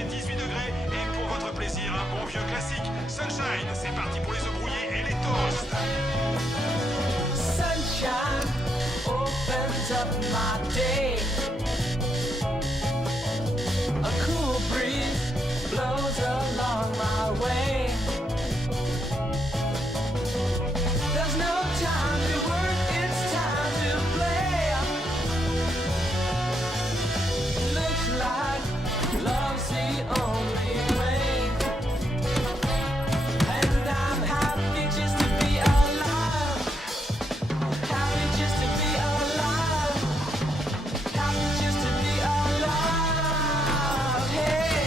fait 18 degrés et pour votre plaisir, un bon vieux classique. Sunshine, c'est parti pour les œufs brouillés et les toasts. Sunshine opens up my day. A cool breeze blows along my way. There's no time to work, it's time to play. Looks like love's the only way. And I'm happy just to be alive. Happy just to be alive. Happy just to be alive. Hey,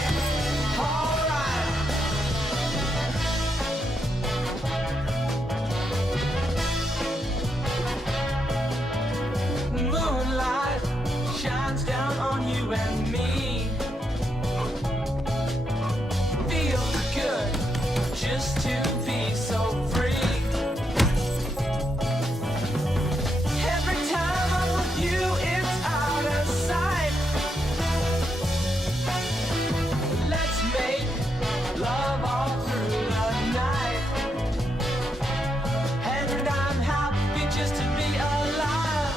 alright. Moonlight shines down on you and me. Feels good just to be so free. Every time I'm with you, it's out of sight. Let's make love all through the night. And I'm happy just to be alive.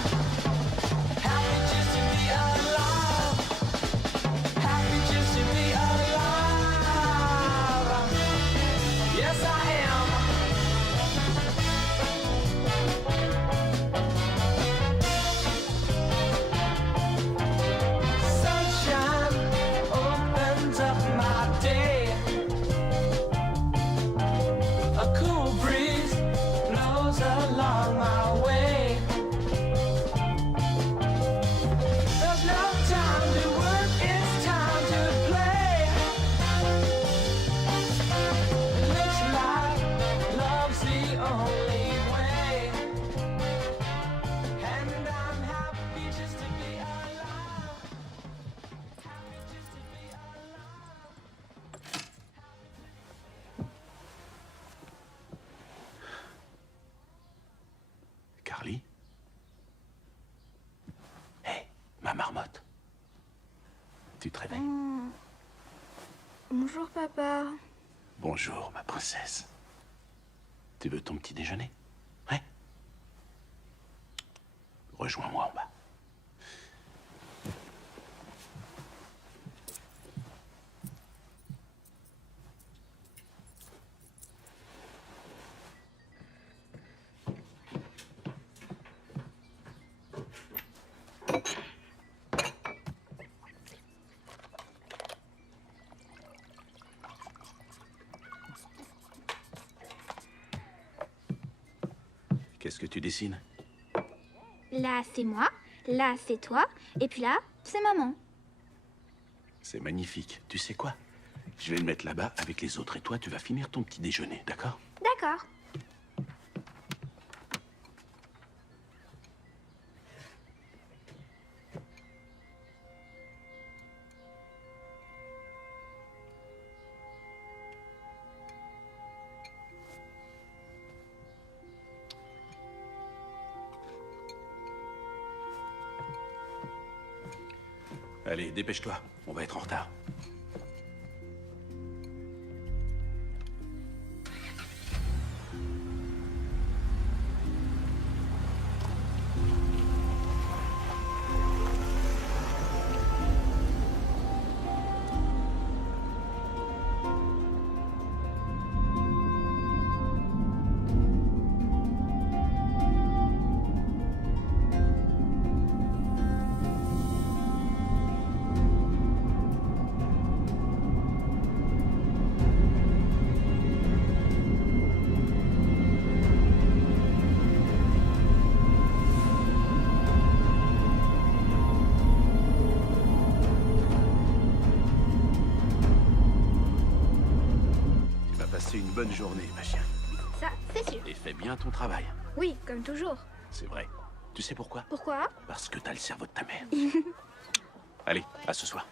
Happy just to be alive. Happy just to be alive. Yes, I am. Sunshine opens up my day. A cool breeze blows along my way. There's no time to work, it's time to play. It looks like love's the only way. And I'm happy just to be alive. Happy just to be alive. Carly? Hé, ma marmotte. Tu te réveilles? Bonjour papa. Bonjour, ma princesse. Tu veux ton petit déjeuner? Ouais? Rejoins-moi en bas. Qu'est-ce que tu dessines? Là c'est moi, là c'est toi, et puis là c'est maman. C'est magnifique. Tu sais quoi? Je vais le mettre là-bas avec les autres et toi, tu vas finir ton petit déjeuner, d'accord? D'accord. Allez, dépêche-toi. On va être en retard. Tu vas passer une bonne journée, ma chère. Ça, c'est sûr. Et fais bien ton travail. Oui, comme toujours. C'est vrai. Tu sais pourquoi? Pourquoi? Parce que t'as le cerveau de ta mère. Allez, à ce soir.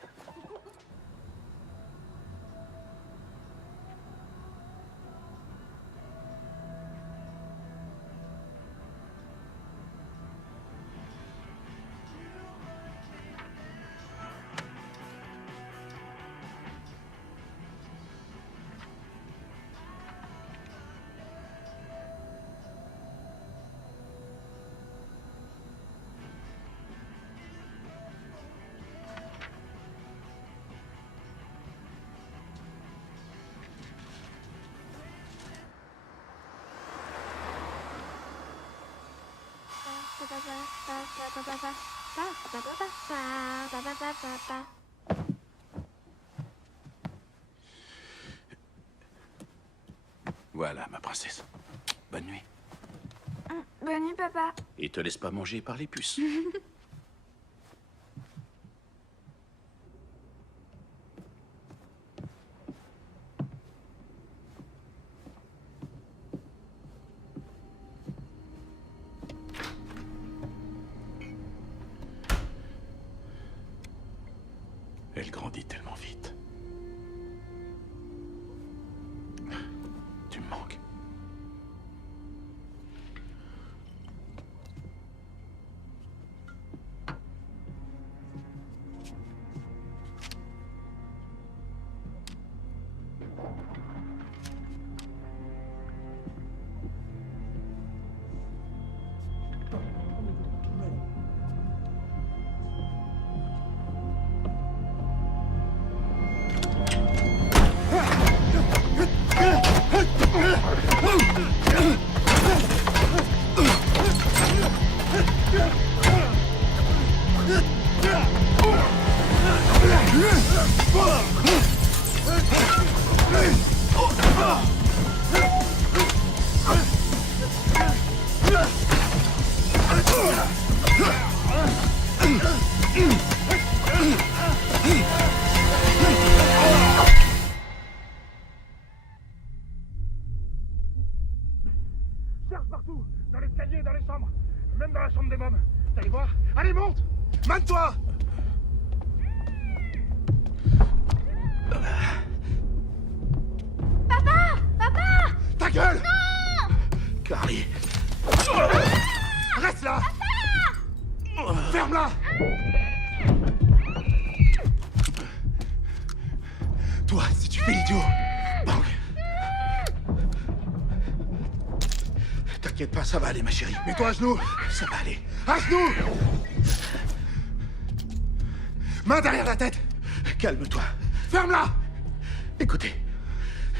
Voilà, ma princesse. Bonne nuit. Bonne nuit, papa. Et te laisse pas manger par les puces. Elle grandit tellement vite. Tu me manques. Cherche partout, dans l'escalier, dans les chambres, même dans la chambre des mômes. T'allais voir? Allez, monte! Mane-toi! Papa! Ta gueule! Non! Carly. Reste là! Ferme-la! Toi, si tu fais l'idiot, bang! T'inquiète pas, ça va aller, ma chérie. Mets-toi à genoux! Ça va aller. À genoux! Main derrière la tête! Calme-toi. Ferme-la! Écoutez,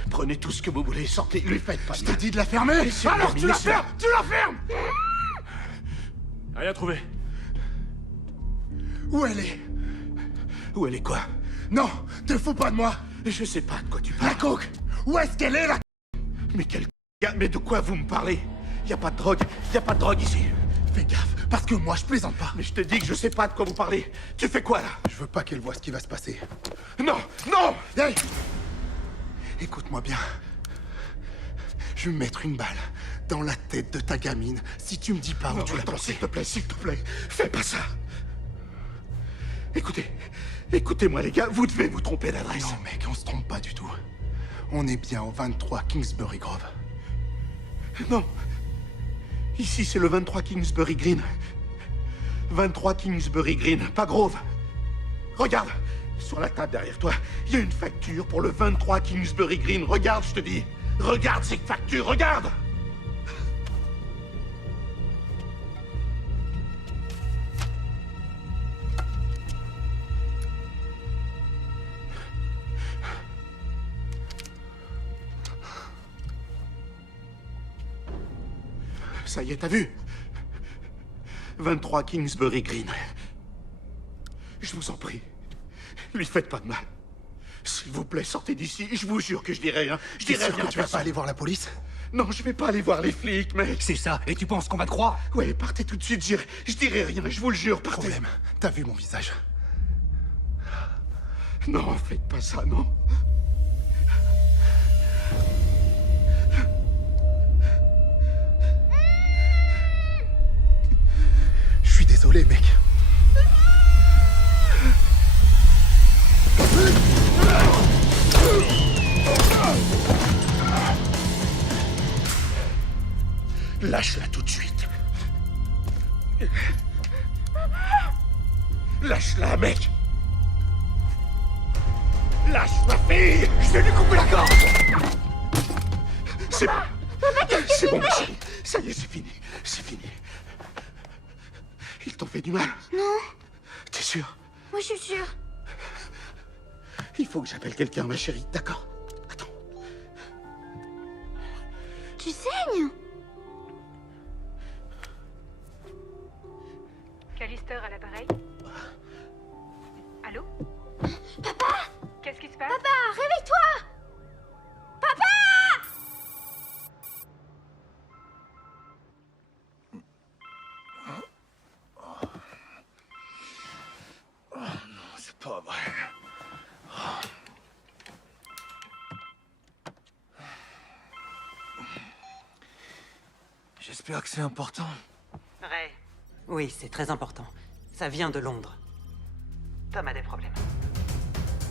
prenez tout ce que vous voulez, sortez, lui faites pas de Je t'ai mal. dit de la fermer! Laissez-le Alors tu terminer la cela. fermes! Tu la fermes! Rien trouvé. Où elle est? Où elle est quoi? Non! Te fous pas de moi! Je sais pas de quoi tu La parles. coke! Où est-ce qu'elle est, la... Mais quel gars, mais de quoi vous me parlez? Y a pas de drogue, y a pas de drogue ici. Fais gaffe, parce que moi, je plaisante pas. Mais je te dis que je sais pas de quoi vous parlez. Tu fais quoi là? Je veux pas qu'elle voie ce qui va se passer. Non, non! Hey! Écoute-moi bien. Je vais mettre une balle dans la tête de ta gamine si tu me dis pas où tu l'as Attends, placée. s'il te plaît, fais pas ça. Écoutez, écoutez-moi les gars, vous devez vous tromper d'adresse. Non, mec, on se trompe pas du tout. On est bien au 23 Kingsbury Grove. Non. Ici, c'est le 23 Kingsbury Green. 23 Kingsbury Green, pas Grove. Regarde, sur la table derrière toi, il y a une facture pour le 23 Kingsbury Green. Regarde, je te dis. Regarde cette facture, regarde! Ça y est, t'as vu? 23 Kingsbury Green. Je vous en prie, lui faites pas de mal. S'il vous plaît, sortez d'ici. Je vous jure que je dirai rien. Je dirai rien que à tu vas pas personne. aller voir la police? Non, je vais pas aller voir les flics, mec. C'est ça, et tu penses qu'on va te croire? Ouais, partez tout de suite, je dirai rien, je vous le jure, partez. Problème, t'as vu mon visage? Non, faites pas ça, non. Je suis désolé, mec. Lâche-la tout de suite. Lâche-la, mec. Lâche ma fille. Je vais lui couper la gorge. C'est bon. C'est bon, ma chérie. Ça y est, c'est fini. C'est fini. Ils t'ont fait du mal? Non, T'es sûr? moi je suis sûre. Il faut que j'appelle quelqu'un, ma chérie. D'accord. Attends. Tu saignes? McAllister à l'appareil. Allô? Papa! Qu'est-ce qui se passe? Papa, réveille-toi! Papa! C'est pas vrai. J'espère que c'est important. Ray. Oui, c'est très important. Ça vient de Londres. Tom a des problèmes.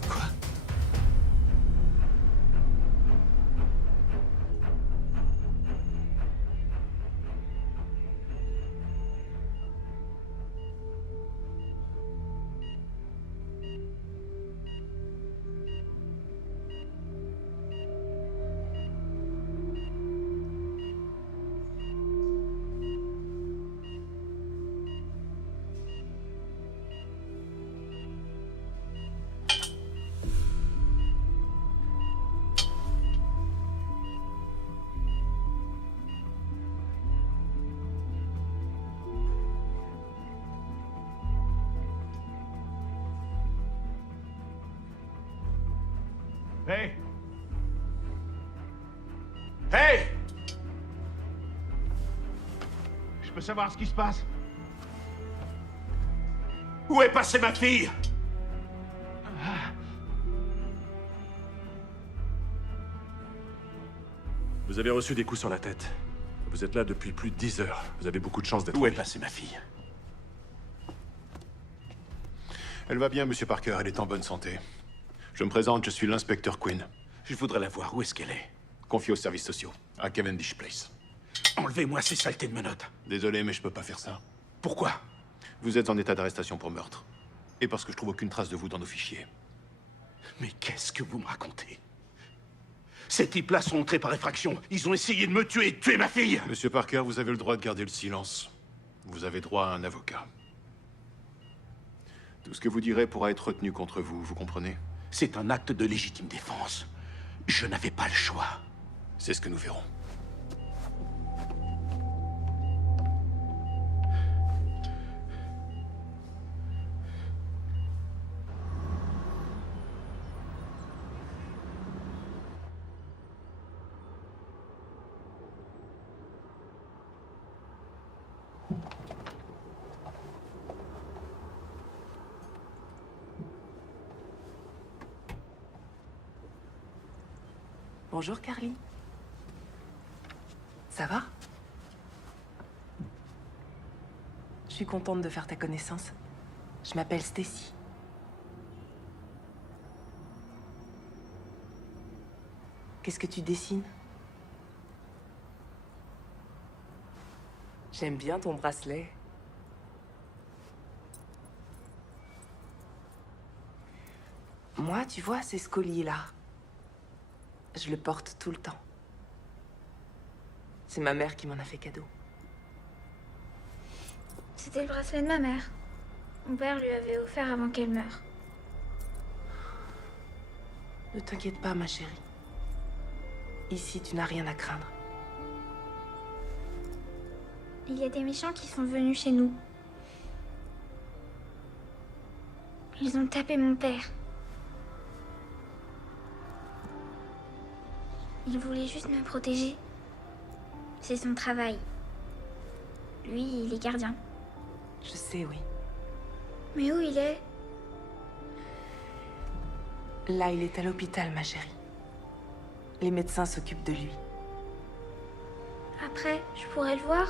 Quoi? Hey! Hey! Je peux savoir ce qui se passe? Où est passée ma fille? Vous avez reçu des coups sur la tête. Vous êtes là depuis plus de 10 heures. Vous avez beaucoup de chance d'être... Où est passée ma fille? Elle va bien, Monsieur Parker, elle est en bonne santé. Je me présente, je suis l'inspecteur Quinn. Je voudrais la voir. Où est-ce qu'elle est? Confié aux services sociaux, à Cavendish Place. Enlevez-moi ces saletés de menottes. Désolé, mais je peux pas faire ça. Pourquoi? Vous êtes en état d'arrestation pour meurtre. Et parce que je trouve aucune trace de vous dans nos fichiers. Mais qu'est-ce que vous me racontez? Ces types-là sont entrés par effraction. Ils ont essayé de me tuer et de tuer ma fille. Monsieur Parker, vous avez le droit de garder le silence. Vous avez droit à un avocat. Tout ce que vous direz pourra être retenu contre vous, vous comprenez? C'est un acte de légitime défense. Je n'avais pas le choix. C'est ce que nous verrons. Bonjour Carly. Ça va? Je suis contente de faire ta connaissance. Je m'appelle Stacy. Qu'est-ce que tu dessines? J'aime bien ton bracelet. Moi, tu vois, c'est ce collier-là. Je le porte tout le temps. C'est ma mère qui m'en a fait cadeau. C'était le bracelet de ma mère. Mon père lui avait offert avant qu'elle meure. Ne t'inquiète pas, ma chérie. Ici, tu n'as rien à craindre. Il y a des méchants qui sont venus chez nous. Ils ont tapé mon père. Il voulait juste me protéger. C'est son travail. Lui, il est gardien. Je sais, oui. Mais où il est? Là, il est à l'hôpital, ma chérie. Les médecins s'occupent de lui. Après, je pourrais le voir?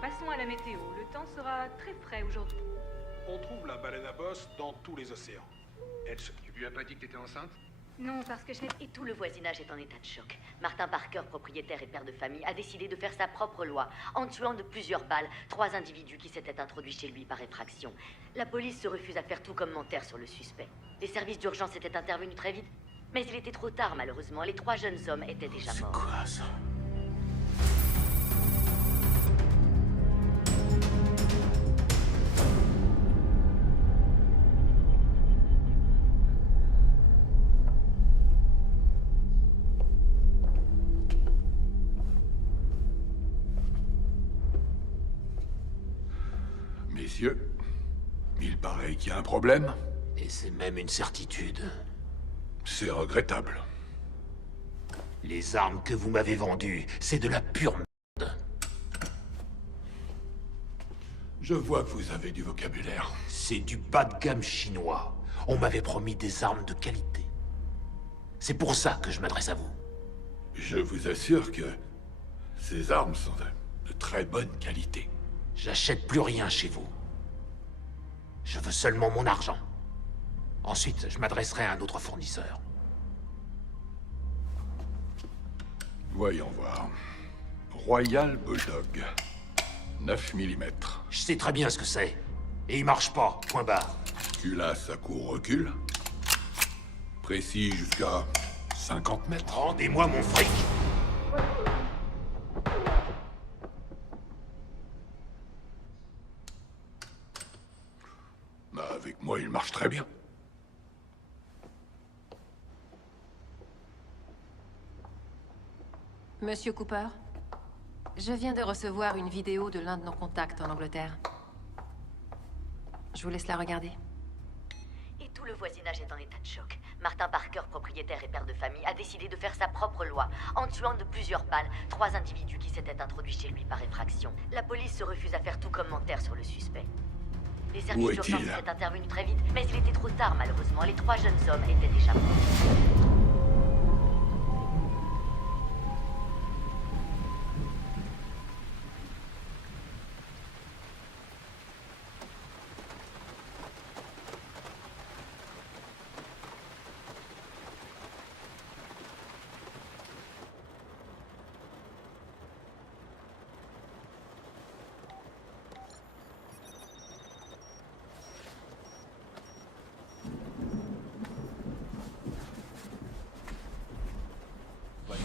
Passons à la météo. Le temps sera très frais aujourd'hui. On trouve la baleine à bosse dans tous les océans. Elle se... Tu lui as pas dit que t'étais enceinte? Non, parce que je n'ai... Et tout le voisinage est en état de choc. Martin Parker, propriétaire et père de famille, a décidé de faire sa propre loi, en tuant de plusieurs balles 3 individus qui s'étaient introduits chez lui par effraction. La police se refuse à faire tout commentaire sur le suspect. Les services d'urgence étaient intervenus très vite, mais il était trop tard malheureusement. Les 3 jeunes hommes étaient déjà morts. C'est quoi ça? Messieurs, il paraît qu'il y a un problème. Et c'est même une certitude. C'est regrettable. Les armes que vous m'avez vendues, c'est de la pure merde. Je vois que vous avez du vocabulaire. C'est du bas de gamme chinois. On m'avait promis des armes de qualité. C'est pour ça que je m'adresse à vous. Je vous assure que ces armes sont de très bonne qualité. J'achète plus rien chez vous. Je veux seulement mon argent. Ensuite, je m'adresserai à un autre fournisseur. Voyons voir. Royal Bulldog. 9 mm. Je sais très bien ce que c'est. Et il marche pas, point barre. Culasse à court-recul. Précis jusqu'à 50 mètres. Rendez-moi mon fric. Bah, avec moi, il marche très bien. Monsieur Cooper, je viens de recevoir une vidéo de l'un de nos contacts en Angleterre. Je vous laisse la regarder. Et tout le voisinage est en état de choc. Martin Parker, propriétaire et père de famille, a décidé de faire sa propre loi, en tuant de plusieurs balles 3 individus qui s'étaient introduits chez lui par effraction. La police se refuse à faire tout commentaire sur le suspect. Les services d'urgence seraient intervenus très vite, mais il était trop tard malheureusement. Les 3 jeunes hommes étaient déjà morts.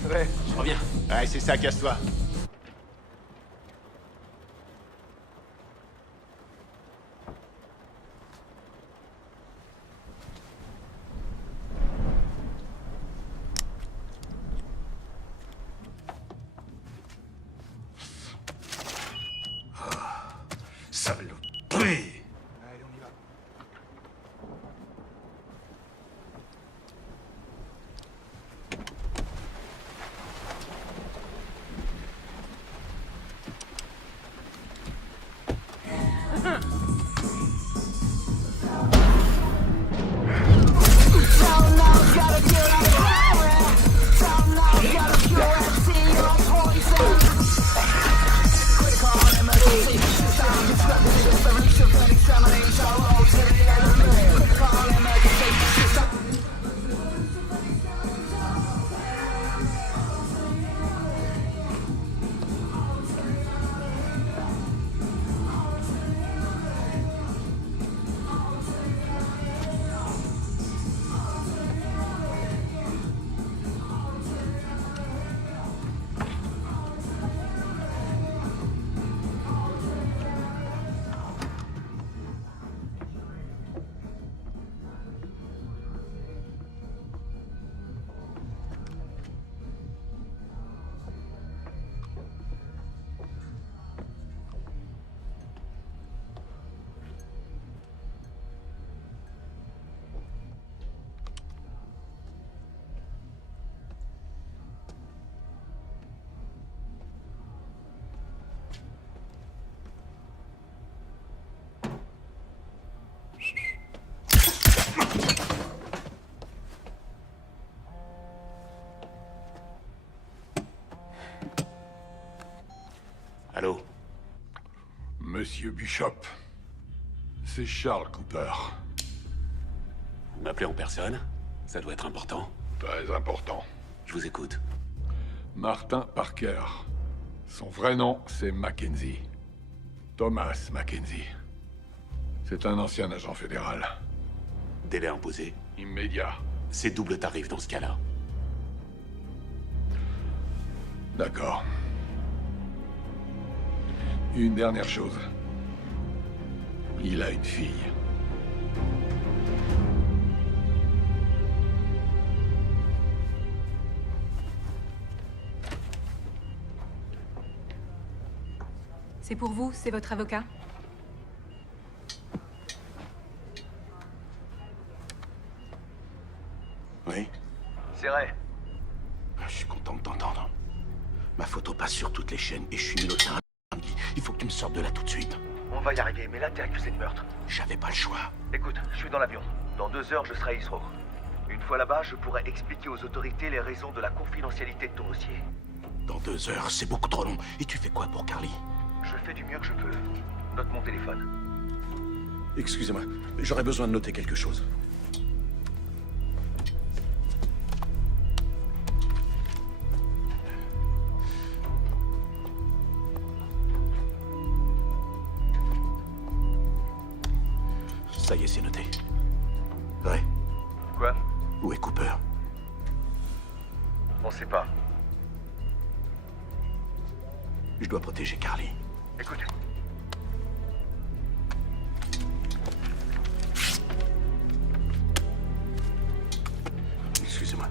Ouais. Je reviens. Ouais, c'est ça, casse-toi. Saloperie! Allez, on y va. Allô? Monsieur Bishop. C'est Charles Cooper. Vous m'appelez en personne? Ça doit être important. Très important. Je vous écoute. Martin Parker. Son vrai nom, c'est Mackenzie. Thomas Mackenzie. C'est un ancien agent fédéral. Délai imposé? Immédiat. C'est double tarif dans ce cas-là. D'accord. Une dernière chose. Il a une fille. C'est pour vous, c'est votre avocat? essaierai. Je suis content de t'entendre. Ma photo passe sur toutes les chaînes et je suis menotté à un samedi. Il faut que tu me sortes de là tout de suite. On va y arriver, mais là, t'es accusé de meurtre. J'avais pas le choix. Écoute, je suis dans l'avion. Dans 2 heures, je serai à Heathrow. Une fois là-bas, je pourrai expliquer aux autorités les raisons de la confidentialité de ton dossier. Dans 2 heures, c'est beaucoup trop long. Et tu fais quoi pour Carly? Je fais du mieux que je peux. Note mon téléphone. Excusez-moi, j'aurais besoin de noter quelque chose. Ça y est, c'est noté. Ouais. Quoi? Où est Cooper? On sait pas. Je dois protéger Carly. Écoute. Excusez-moi.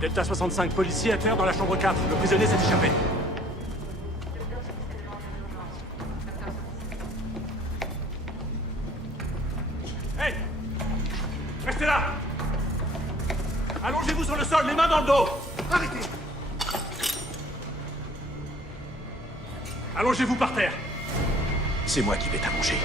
Delta 65, policier à terre dans la chambre 4. Le prisonnier s'est échappé. Hey! Restez là! Allongez-vous sur le sol, les mains dans le dos! Arrêtez! Allongez-vous par terre! C'est moi qui vais t'allonger.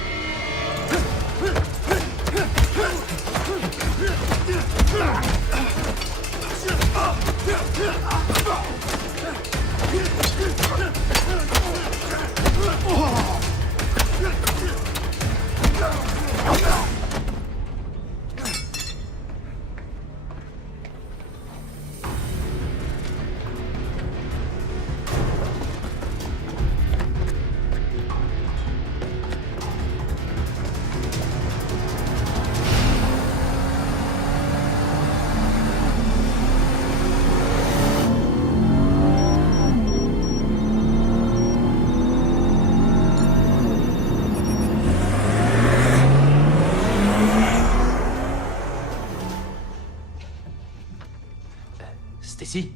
Stacy?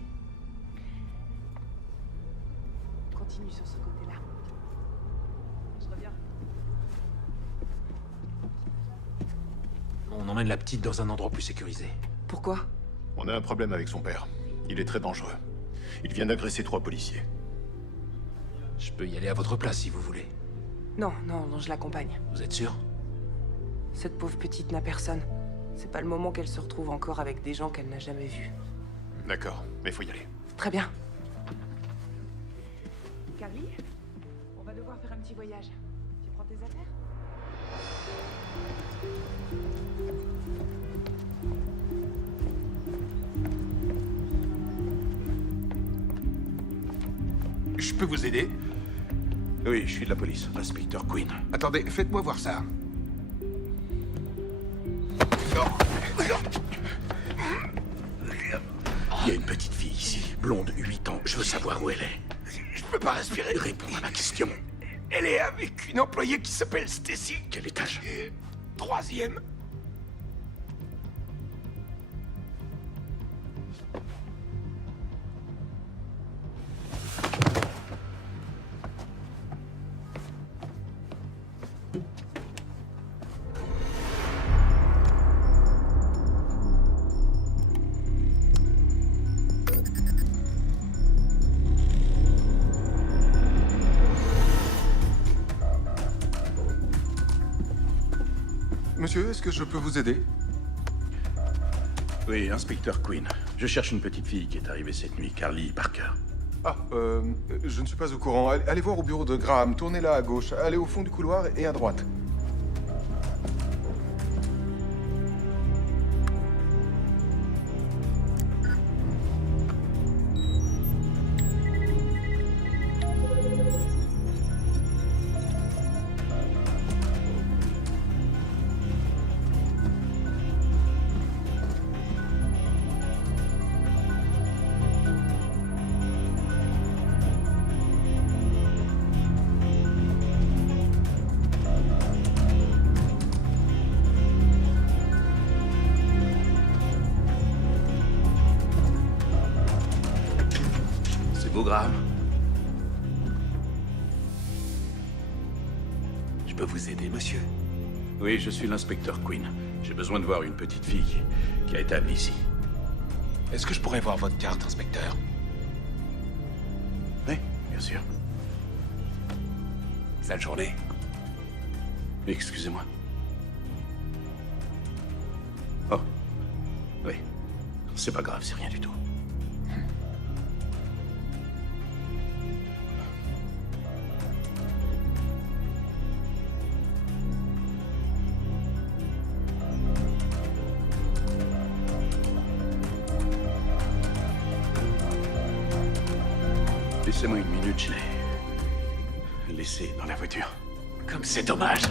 Continue sur ce côté-là. Je reviens. On emmène la petite dans un endroit plus sécurisé. Pourquoi? On a un problème avec son père. Il est très dangereux. Il vient d'agresser 3 policiers. Je peux y aller à votre place si vous voulez. Non, je l'accompagne. Vous êtes sûr? Cette pauvre petite n'a personne. C'est pas le moment qu'elle se retrouve encore avec des gens qu'elle n'a jamais vus. D'accord, mais faut y aller. Très bien. Carly, on va devoir faire un petit voyage. Tu prends tes affaires? Je peux vous aider? Oui, je suis de la police, inspecteur Quinn. Attendez, faites-moi voir ça. Il y a une petite fille ici, blonde, 8 ans. Je veux savoir où elle est. Je peux pas respirer. Réponds à ma question. Elle est avec une employée qui s'appelle Stacy. Quel étage? 3e. monsieur, est-ce que je peux vous aider? Oui, inspecteur Quinn. Je cherche une petite fille qui est arrivée cette nuit, Carly Parker. Ah, je ne suis pas au courant. Allez voir au bureau de Graham, tournez là à gauche, allez au fond du couloir et à droite. C'est vous, Graham? Je peux vous aider, monsieur? Oui, je suis l'inspecteur Quinn. J'ai besoin de voir une petite fille qui a été amenée ici. Est-ce que je pourrais voir votre carte, inspecteur? Oui, bien sûr. Sale journée. Excusez-moi. Oh. Oui. C'est pas grave, c'est rien du tout. Laissez-moi une minute, je l'ai laissé dans la voiture. Comme c'est dommage.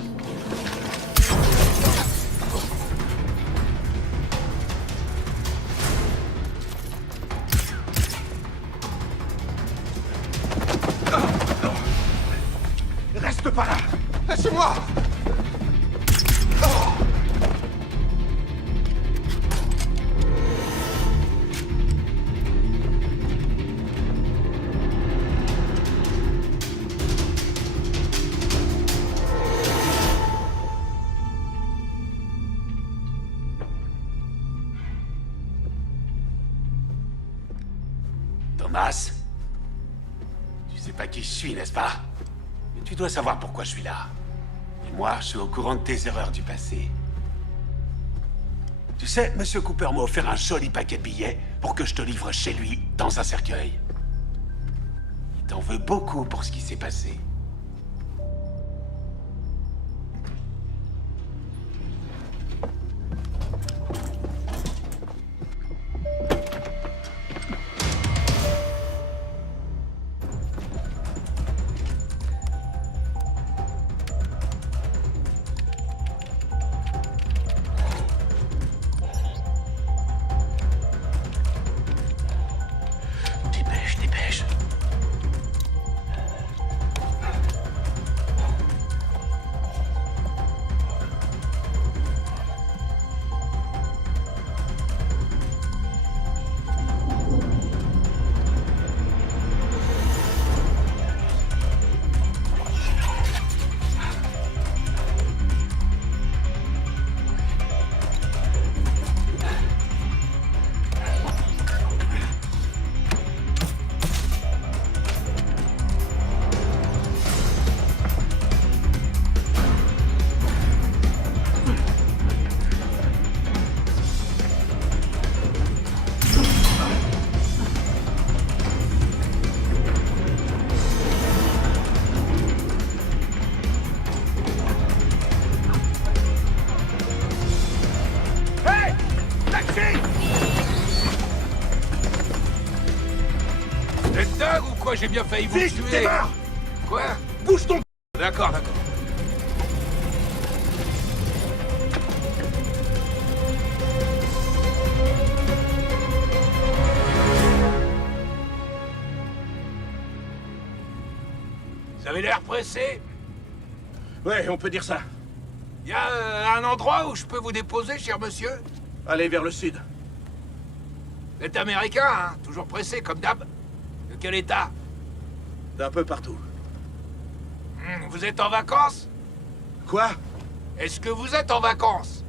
Reste pas là! Lâchez-moi! Thomas, tu sais pas qui je suis, n'est-ce pas? Mais tu dois savoir pourquoi je suis là. Et moi, je suis au courant de tes erreurs du passé. Tu sais, Monsieur Cooper m'a offert un joli paquet de billets pour que je te livre chez lui, dans un cercueil. Il t'en veut beaucoup pour ce qui s'est passé. Dépêche, dépêche. Hey! Taxi! Vous êtes dingue ou quoi? J'ai bien failli vous Vite, tuer. démarre! Quoi? Bouge ton... D'accord, d'accord. Vous avez l'air pressé? Ouais, on peut dire ça. Y a un endroit où je peux vous déposer, cher monsieur? Allez vers le sud. Vous êtes américain, hein? Toujours pressé, comme d'hab? De quel état? D'un peu partout. Vous êtes en vacances? Quoi? Est-ce que vous êtes en vacances?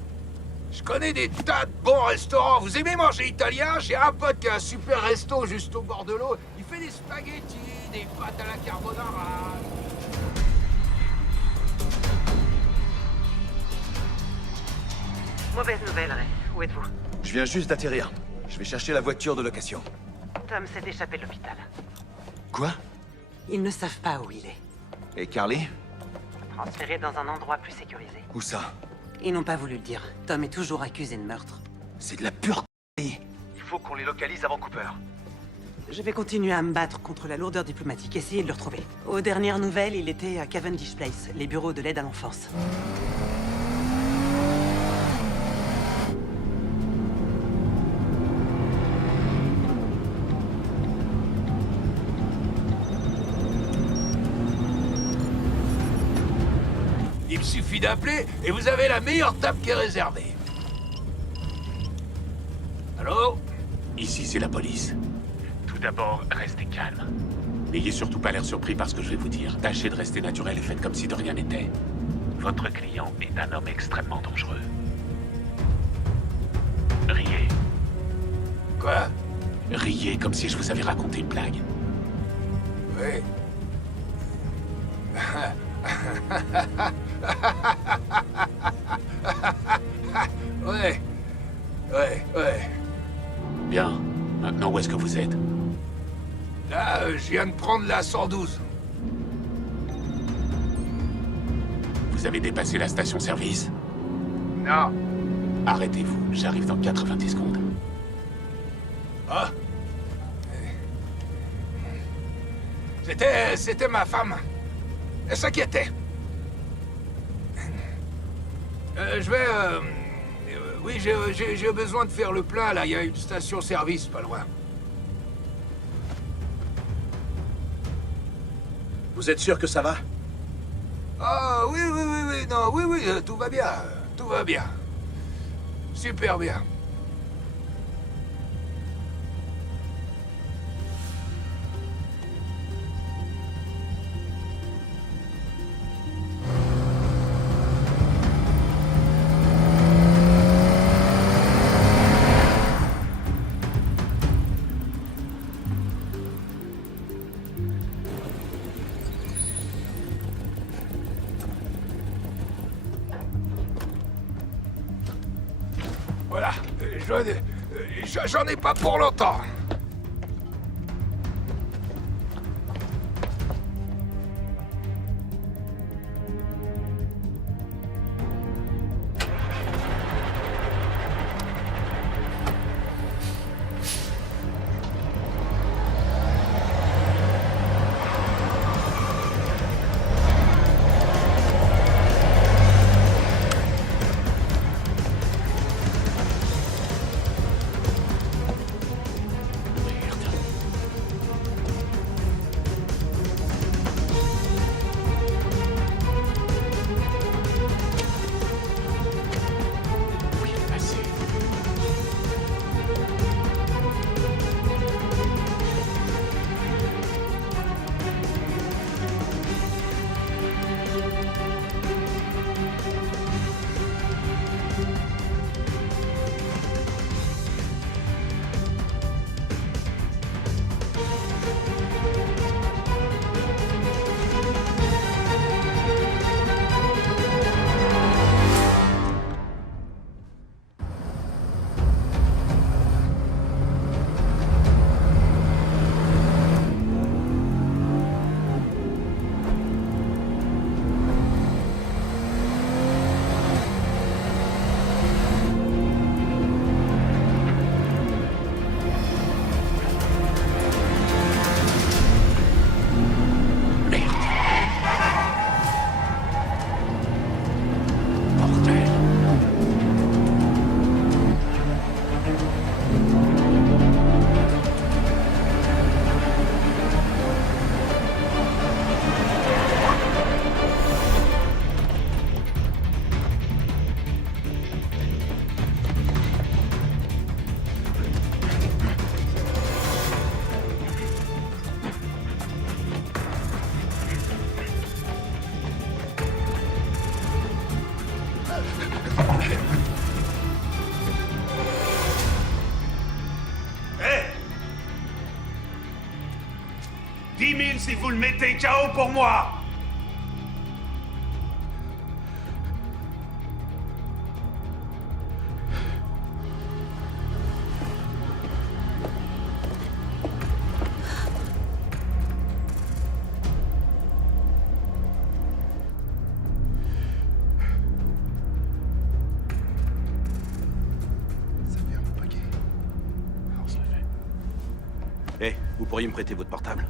Je connais des tas de bons restaurants. Vous aimez manger italien? J'ai un pote qui a un super resto juste au bord de l'eau. Il fait des spaghettis, des pâtes à la carbonara. Mauvaise nouvelle, Ray. Où êtes-vous? Je viens juste d'atterrir. Je vais chercher la voiture de location. Tom s'est échappé de l'hôpital. Quoi? Ils ne savent pas où il est. Et Carly? Transféré dans un endroit plus sécurisé. Où ça? Ils n'ont pas voulu le dire. Tom est toujours accusé de meurtre. C'est de la pure Il faut qu'on les localise avant Cooper. Je vais continuer à me battre contre la lourdeur diplomatique, essayer de le retrouver. Aux dernières nouvelles, il était à Cavendish Place, les bureaux de l'aide à l'enfance. Il me suffit d'appeler et vous avez la meilleure table qui est réservée. Allô? Ici, c'est la police. Tout d'abord, restez calme. N'ayez surtout pas l'air surpris par ce que je vais vous dire. Tâchez de rester naturel et faites comme si de rien n'était. Votre client est un homme extrêmement dangereux. Riez. Quoi? Riez comme si je vous avais raconté une blague. Oui. Ouais. Ouais. Bien. Maintenant, où est-ce que vous êtes? Là, je viens de prendre la 112. Vous avez dépassé la station-service? Non. Arrêtez-vous, j'arrive dans 90 secondes. Ah. C'était ma femme. Elle s'inquiétait. Je vais... oui, j'ai besoin de faire le plein, là. Il y a une station-service pas loin. Vous êtes sûr que ça va? Ah, oui, non, oui, tout va bien. Tout va bien. Super bien. Voilà, j'en ai pas pour longtemps. Si vous le mettez KO pour moi! Eh, vous pourriez me prêter votre portable?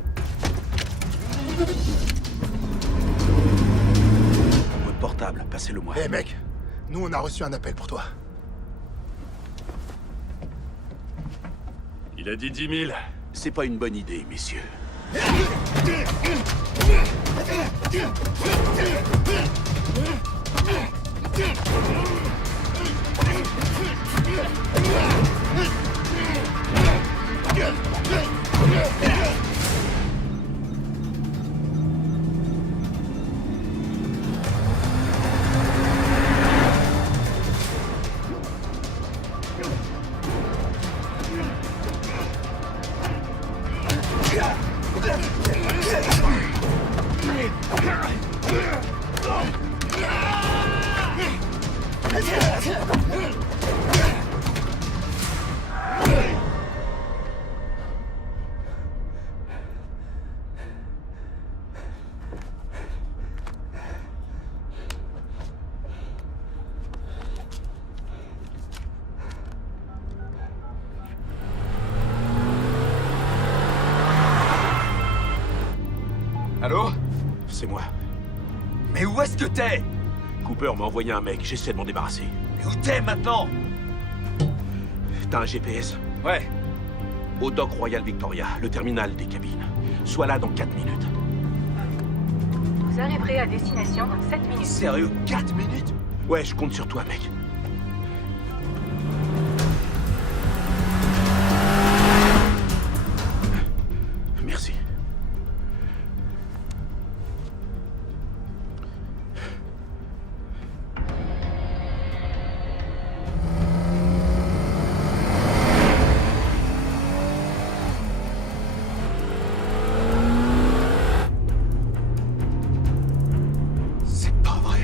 Votre portable, passez-le-moi. Eh mec, nous on a reçu un appel pour toi. Il a dit 10 000. C'est pas une bonne idée, messieurs. Allô? C'est moi. Mais où est-ce que t'es? Cooper m'a envoyé un mec, j'essaie de m'en débarrasser. Mais où t'es maintenant? T'as un GPS? Ouais. Au dock Royal Victoria, le terminal des cabines. Sois là dans 4 minutes. Vous arriverez à destination dans 7 minutes. Sérieux? 4 minutes? Ouais, je compte sur toi, mec. Merci. C'est pas vrai.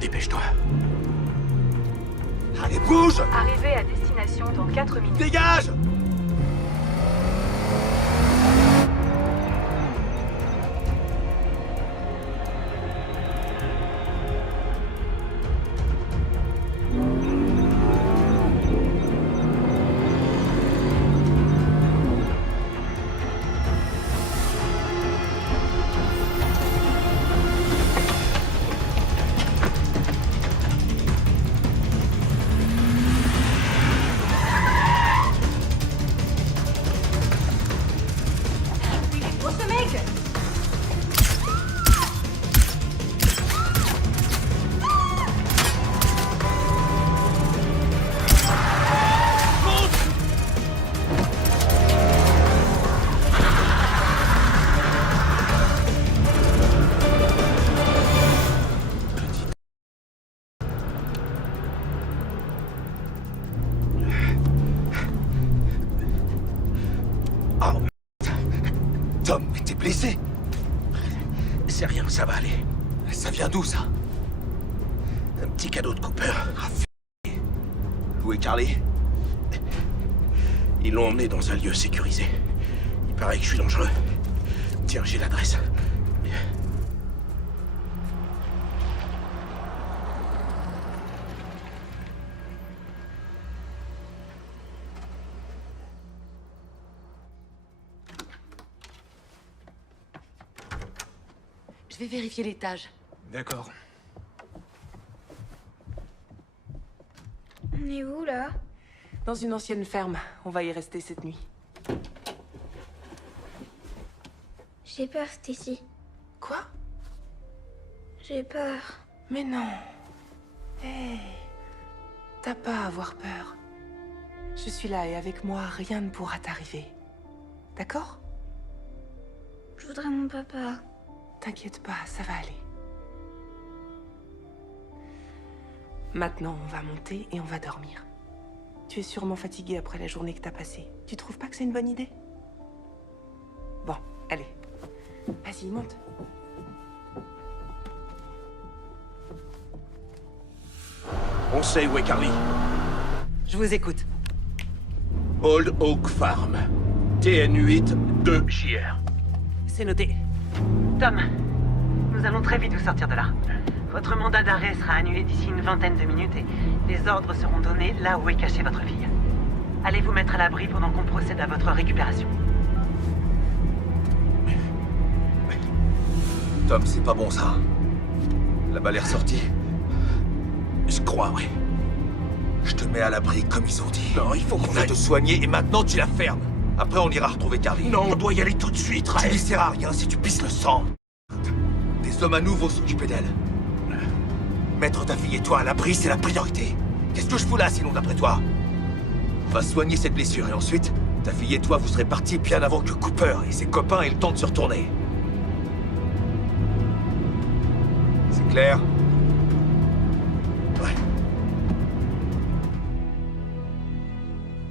Dépêche-toi. Allez, bouge! Arrivez à destination dans 4 minutes. Dégage! Oh, ce mec! Oh, Tom, mais t'es blessé? C'est rien, ça va aller. Ça vient d'où, ça? Un petit cadeau de Cooper. Où est Carly? Ils l'ont emmené dans un lieu sécurisé. Il paraît que je suis dangereux. Tiens, j'ai l'adresse. Je vais vérifier l'étage. D'accord. On est où, là? Dans une ancienne ferme. On va y rester cette nuit. J'ai peur, Stacy. Quoi? J'ai peur. Mais non. Hé. T'as pas à avoir peur. Je suis là et avec moi, rien ne pourra t'arriver. D'accord? Je voudrais mon papa. T'inquiète pas, ça va aller. Maintenant, on va monter et on va dormir. Tu es sûrement fatigué après la journée que t'as passée. Tu trouves pas que c'est une bonne idée? Bon, allez. Vas-y, monte. On sait où est Carly. Je vous écoute. Old Oak Farm. TN8 2JR. C'est noté. Tom, nous allons très vite vous sortir de là. Votre mandat d'arrêt sera annulé d'ici une vingtaine de minutes et les ordres seront donnés là où est cachée votre fille. Allez vous mettre à l'abri pendant qu'on procède à votre récupération. Tom, c'est pas bon ça. La balle est ressortie. Je crois, oui. Je te mets à l'abri comme ils ont dit. Non, il faut qu'on aille te soigner et maintenant tu la fermes. Après on ira retrouver Carly. Non, on doit y aller tout de suite, Ray. Tu n'y sers à rien si tu pisses le sang. Des hommes à nous vont s'occuper d'elle. Mettre ta fille et toi à l'abri, c'est la priorité. Qu'est-ce que je fous là sinon d'après toi? Va soigner cette blessure et ensuite, ta fille et toi vous serez partis bien avant que Cooper et ses copains aient le temps de se retourner. C'est clair? Ouais.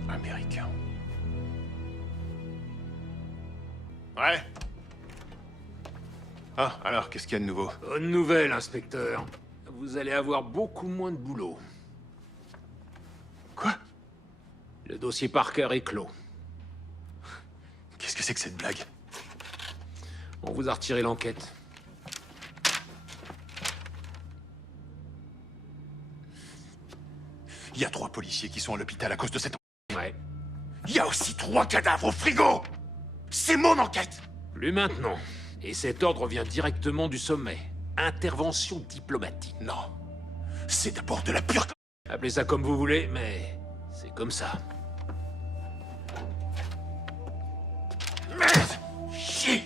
Américain. Ouais. Ah, alors, qu'est-ce qu'il y a de nouveau? Bonne nouvelle, inspecteur. Vous allez avoir beaucoup moins de boulot. Quoi? Le dossier Parker est clos. Qu'est-ce que c'est que cette blague? On vous a retiré l'enquête. Il y a 3 policiers qui sont à l'hôpital à cause de cette... Ouais. Il y a aussi 3 cadavres au frigo! C'est mon enquête! Plus maintenant. Et cet ordre vient directement du sommet. Intervention diplomatique. Non. C'est d'abord de la pure... Appelez ça comme vous voulez, mais c'est comme ça. Merde! Chier!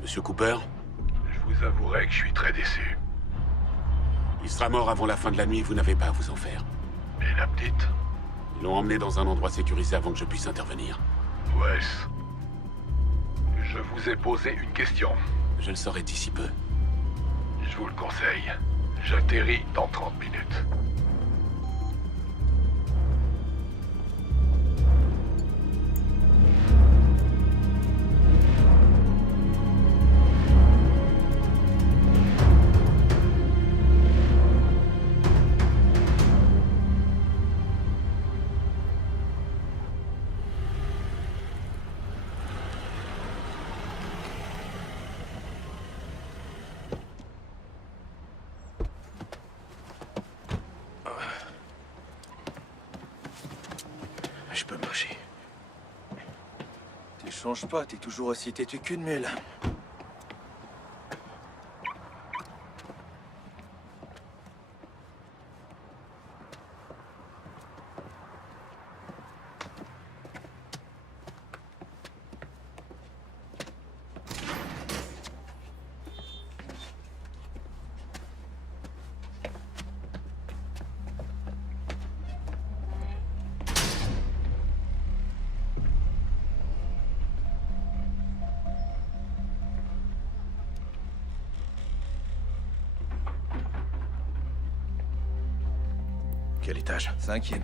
Monsieur Cooper? Je vous avouerai que je suis très déçu. Il sera mort avant la fin de la nuit, vous n'avez pas à vous en faire. Et la petite? Ils l'ont emmené dans un endroit sécurisé avant que je puisse intervenir. Wes, je vous ai posé une question. Je le saurai d'ici peu. Je vous le conseille. J'atterris dans 30 minutes. Je peux marcher. Tu changes pas, t'es toujours aussi têtu qu'une mule. Quel étage? 5e.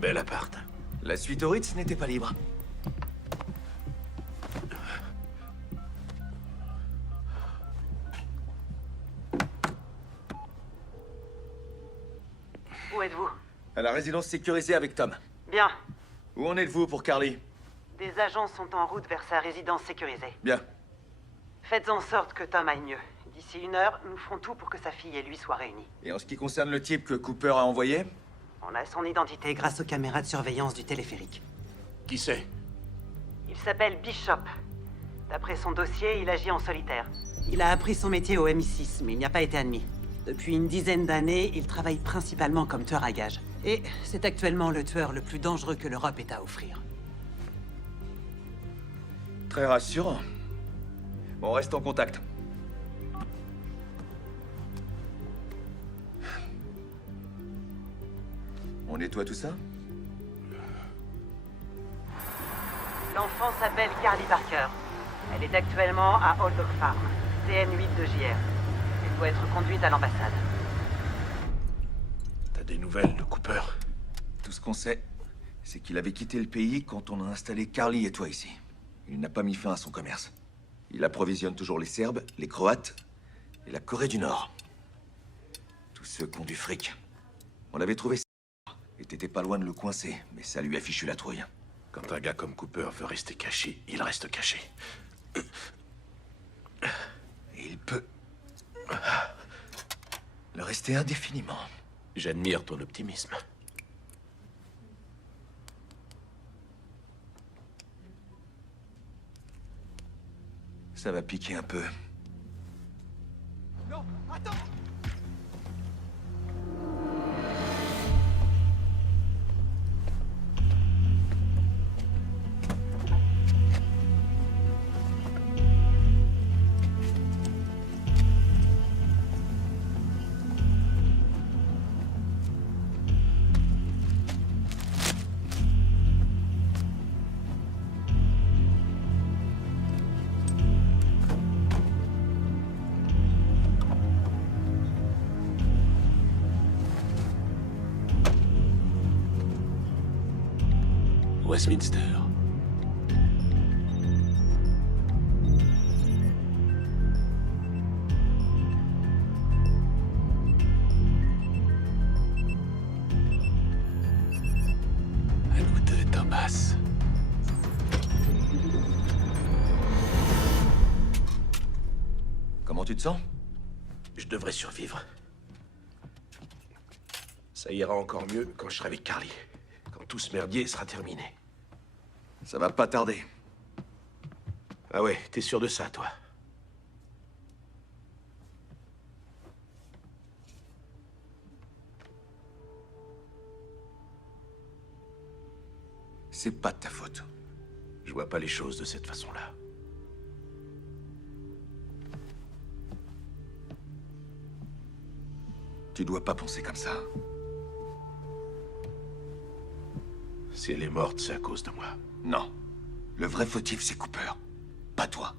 Bel appart. La suite au Ritz n'était pas libre. Où êtes-vous? À la résidence sécurisée avec Tom. Bien. Où en êtes-vous pour Carly? Des agents sont en route vers sa résidence sécurisée. Bien. Faites en sorte que Tom aille mieux. D'ici 1 heure, nous ferons tout pour que sa fille et lui soient réunis. Et en ce qui concerne le type que Cooper a envoyé? On a son identité grâce aux caméras de surveillance du téléphérique. Qui c'est? Il s'appelle Bishop. D'après son dossier, il agit en solitaire. Il a appris son métier au MI6, mais il n'y a pas été admis. Depuis une dizaine d'années, il travaille principalement comme tueur à gages. Et c'est actuellement le tueur le plus dangereux que l'Europe ait à offrir. Très rassurant. Bon, reste en contact. On nettoie tout ça? L'enfant s'appelle Carly Parker. Elle est actuellement à Old Oak Farm, TN8 de JR. Elle doit être conduite à l'ambassade. T'as des nouvelles de Cooper? Tout ce qu'on sait, c'est qu'il avait quitté le pays quand on a installé Carly et toi ici. Il n'a pas mis fin à son commerce. Il approvisionne toujours les Serbes, les Croates et la Corée du Nord. Tous ceux qui ont du fric. On l'avait trouvé et t'étais pas loin de le coincer, mais ça lui a fichu la trouille. Quand un gars comme Cooper veut rester caché, il reste caché. Et il peut le rester indéfiniment. J'admire ton optimisme. Ça va piquer un peu. Non, attends! Westminster. À nous deux, Thomas. Comment tu te sens? Je devrais survivre. Ça ira encore mieux quand je serai avec Carly. Quand tout ce merdier sera terminé. Ça va pas tarder. Ah ouais, t'es sûr de ça, toi? C'est pas de ta faute. Je vois pas les choses de cette façon-là. Tu dois pas penser comme ça. Si elle est morte, c'est à cause de moi. Non. Le vrai fautif, c'est Cooper. Pas toi.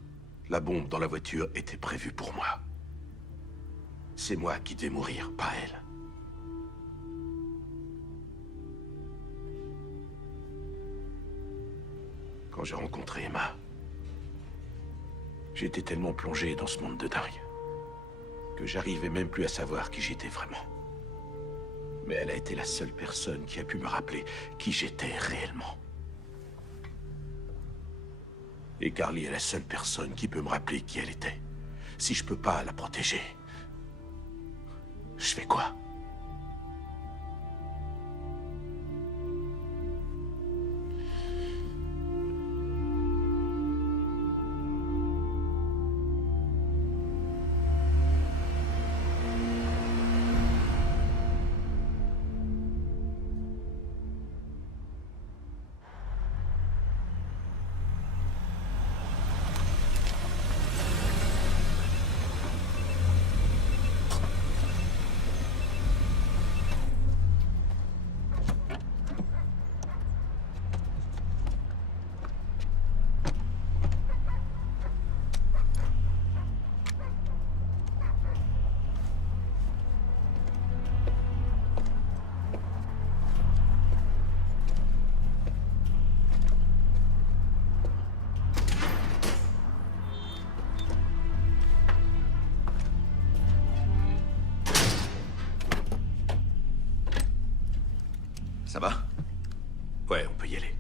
La bombe dans la voiture était prévue pour moi. C'est moi qui devais mourir, pas elle. Quand j'ai rencontré Emma, j'étais tellement plongé dans ce monde de dingue que j'arrivais même plus à savoir qui j'étais vraiment. Mais elle a été la seule personne qui a pu me rappeler qui j'étais réellement. Et Carly est la seule personne qui peut me rappeler qui elle était. Si je peux pas la protéger, je fais quoi? Ça va? Ouais, on peut y aller.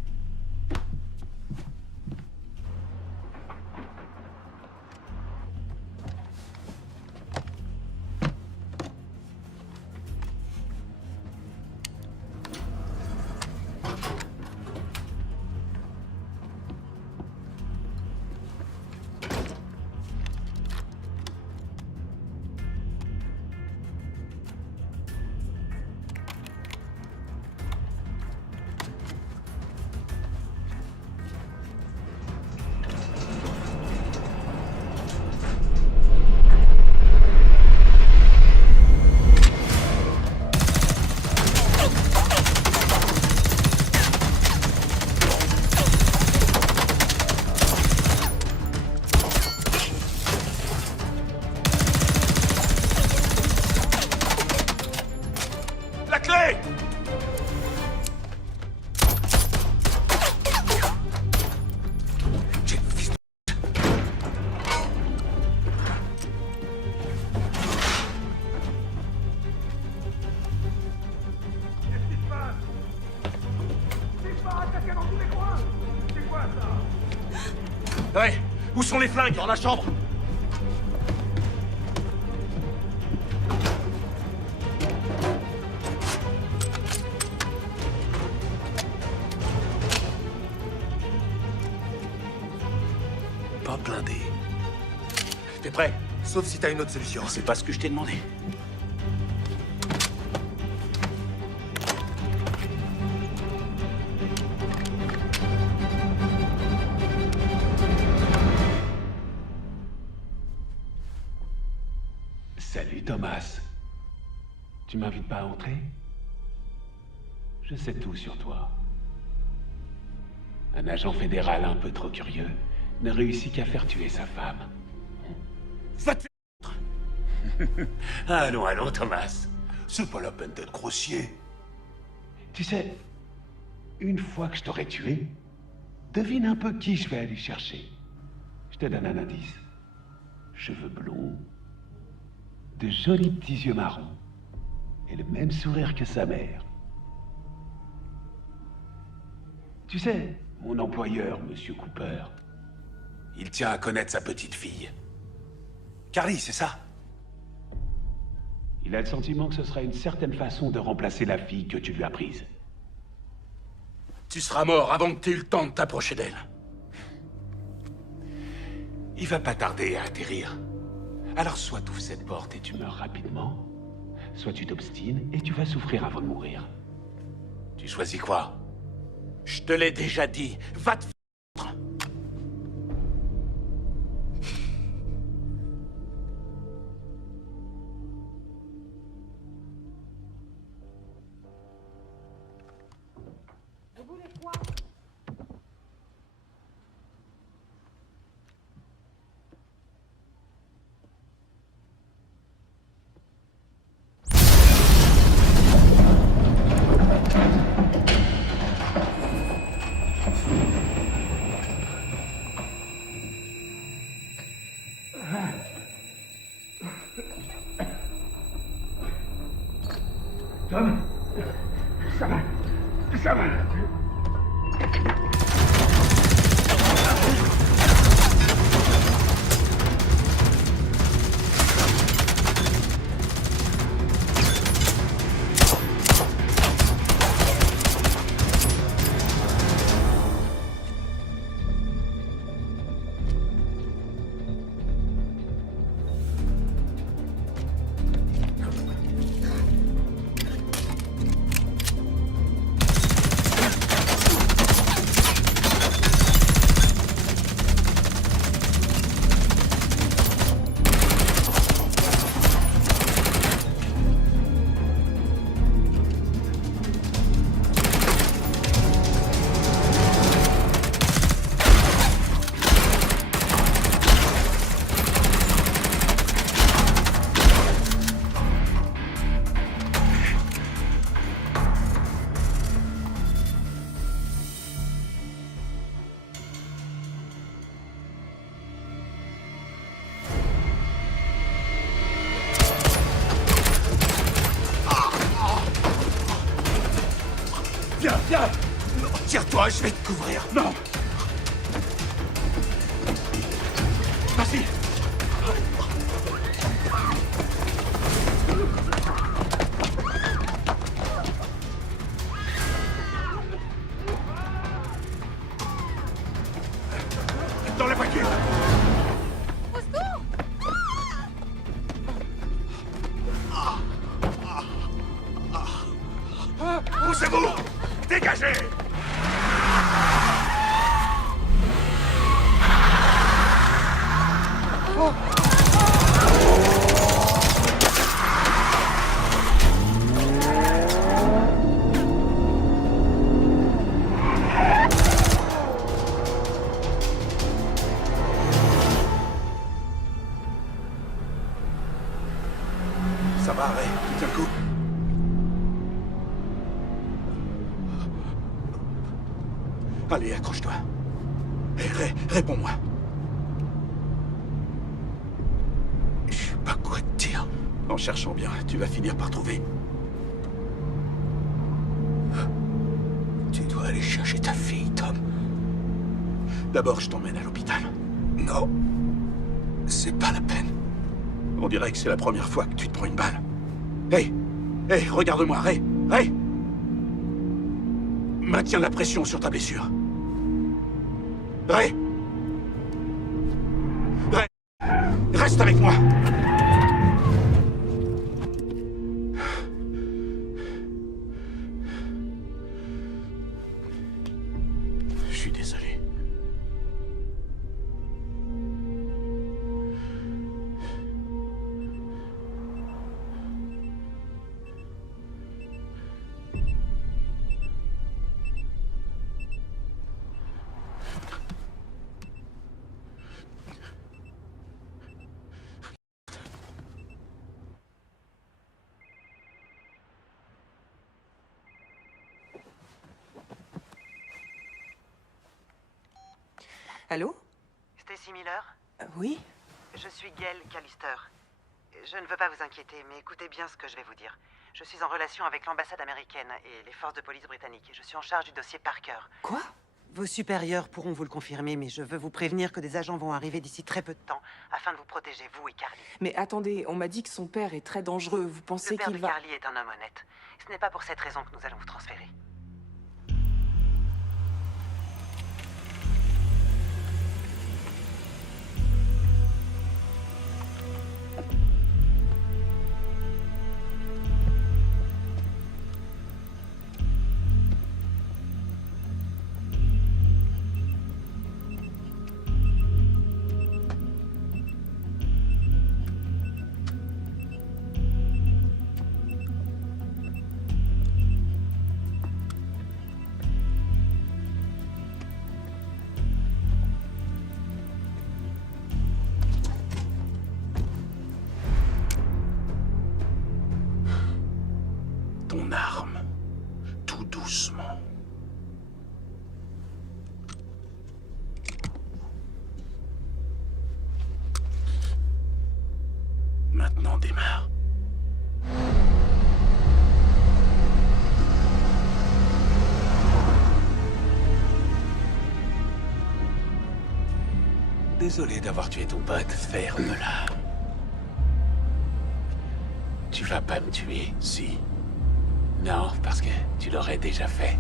Ouais, où sont les flingues? Dans la chambre. Pas blindé. T'es prêt? Sauf si t'as une autre solution. C'est pas ce que je t'ai demandé. Salut Thomas. Tu m'invites pas à entrer? Je sais tout sur toi. Un agent fédéral un peu trop curieux ne réussit qu'à faire tuer sa femme. Va te faire... Allons, allons, Thomas. C'est pas la peine d'être grossier. Tu sais, une fois que je t'aurai tué, devine un peu qui je vais aller chercher. Je te donne un indice. Cheveux blonds, de jolis petits yeux marrons, et le même sourire que sa mère. Tu sais, mon employeur, Monsieur Cooper, Il tient à connaître sa petite fille. Carly, c'est ça? il a le sentiment que ce sera une certaine façon de remplacer la fille que tu lui as prise. Tu seras mort avant que tu aies eu le temps de t'approcher d'elle. Il va pas tarder à atterrir. Alors soit tu ouvres cette porte et tu meurs rapidement, soit tu t'obstines et tu vas souffrir avant de mourir. Tu choisis quoi? Je te l'ai déjà dit, va te foutre. Tom, ça va, ça va. Viens. Non, tire-toi, je vais te couvrir. Non. Vas-y. Dans la voiture. Poussez-vous. Dégagez. Ça va, Ray? Tu tiens le coup? Allez, accroche-toi. Hé, Ray, réponds-moi. Je sais pas quoi te dire. En cherchant bien, tu vas finir par trouver. Tu dois aller chercher ta fille, Tom. D'abord, je t'emmène à l'hôpital. Non. C'est pas la peine. On dirait que c'est la première fois que tu te prends une balle. Hé! Hé, regarde-moi, Ray! Ray! Maintiens la pression sur ta blessure. Ray! Ray! Reste avec moi! Je suis désolé. Allô? Stacy Miller? Oui? Je suis Gail Callister. Je ne veux pas vous inquiéter, mais écoutez bien ce que je vais vous dire. Je suis en relation avec l'ambassade américaine et les forces de police britanniques. Je suis en charge du dossier Parker. Quoi? Vos supérieurs pourront vous le confirmer, mais je veux vous prévenir que des agents vont arriver d'ici très peu de temps afin de vous protéger, vous et Carly. Mais attendez, on m'a dit que son père est très dangereux. Vous pensez Le père qu'il de va... Carly est un homme honnête. Ce n'est pas pour cette raison que nous allons vous transférer. Ton arme, tout doucement. Maintenant, démarre. Désolé d'avoir tué ton pote, ferme-la. Tu vas pas me tuer, si? Non, parce que tu l'aurais déjà fait.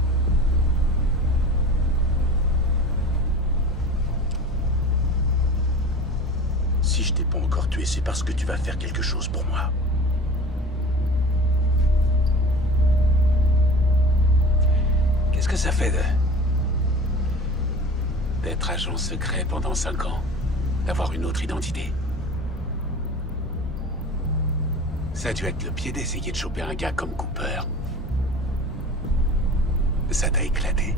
Si je t'ai pas encore tué, c'est parce que tu vas faire quelque chose pour moi. Qu'est-ce que ça fait d'être agent secret pendant 5 ans? D'avoir une autre identité? Ça a dû être le pied d'essayer de choper un gars comme Cooper. Ça t'a éclaté?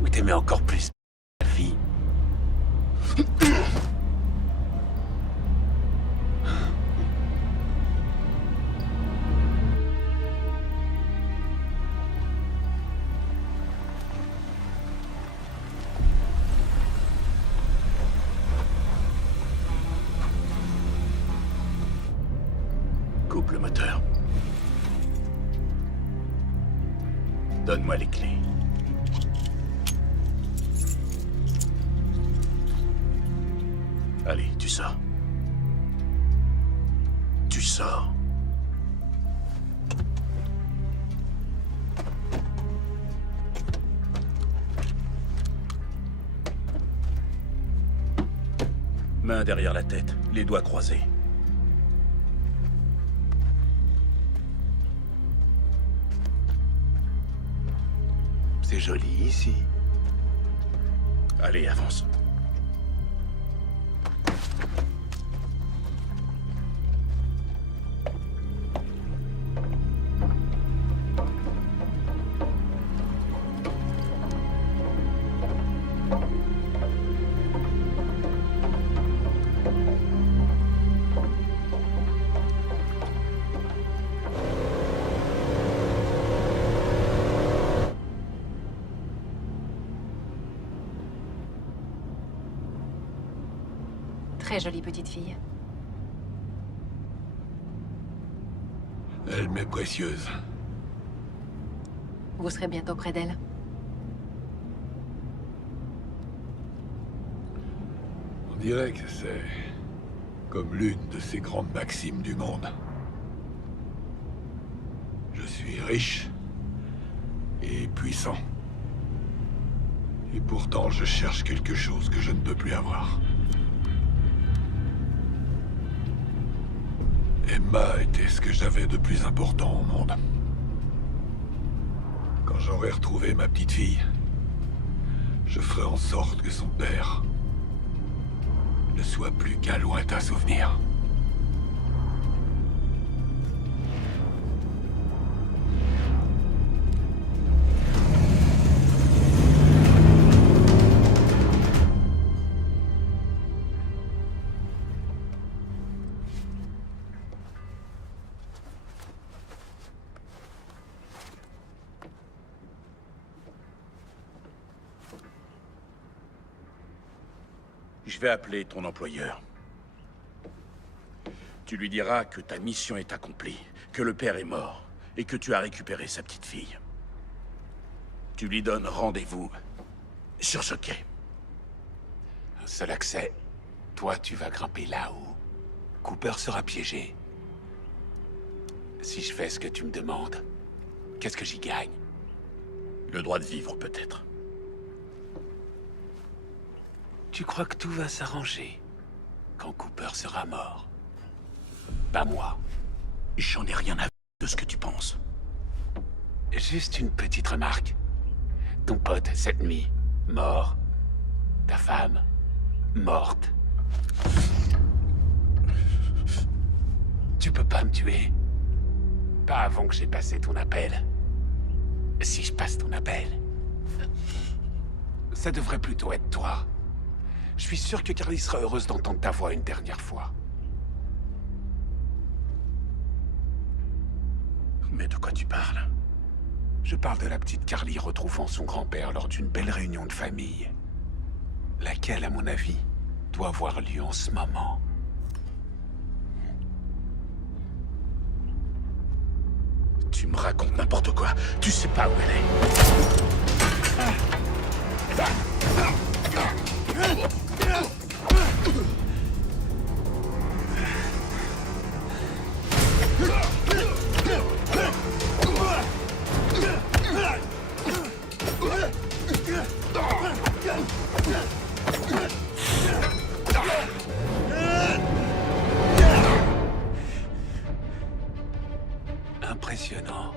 Ou t'aimais encore plus ta fille? Coupe le moteur. Donne-moi les clés. Allez, tu sors. Tu sors. Main derrière la tête, les doigts croisés. C'est joli ici. Allez, avance. Très jolie petite fille. Elle m'est précieuse. Vous serez bientôt près d'elle. On dirait que c'est comme l'une de ces grandes maximes du monde. Je suis riche et puissant. Et pourtant, je cherche quelque chose que je ne peux plus avoir. Emma était ce que j'avais de plus important au monde. Quand j'aurai retrouvé ma petite fille, je ferai en sorte que son père ne soit plus qu'un lointain souvenir. Je vais appeler ton employeur. Tu lui diras que ta mission est accomplie, que le père est mort, et que tu as récupéré sa petite fille. Tu lui donnes rendez-vous sur ce quai. Un seul accès. Toi, tu vas grimper là-haut. Cooper sera piégé. Si je fais ce que tu me demandes, qu'est-ce que j'y gagne? Le droit de vivre, peut-être. Tu crois que tout va s'arranger quand Cooper sera mort? Pas moi. J'en ai rien à faire de ce que tu penses. Juste une petite remarque. Ton pote, cette nuit, mort. Ta femme, morte. Tu peux pas me tuer. Pas avant que j'ai passé ton appel. Si je passe ton appel, ça devrait plutôt être toi. Je suis sûr que Carly sera heureuse d'entendre ta voix une dernière fois. Mais de quoi tu parles? Je parle de la petite Carly retrouvant son grand-père lors d'une belle réunion de famille. Laquelle, à mon avis, doit avoir lieu en ce moment. Tu me racontes n'importe quoi. Tu sais pas où elle est. Impressionnant.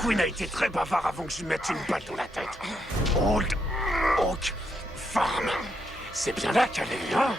Quinn a été très bavard avant que je lui mette une balle dans la tête. Old Oak Farm. C'est bien là qu'elle est, hein?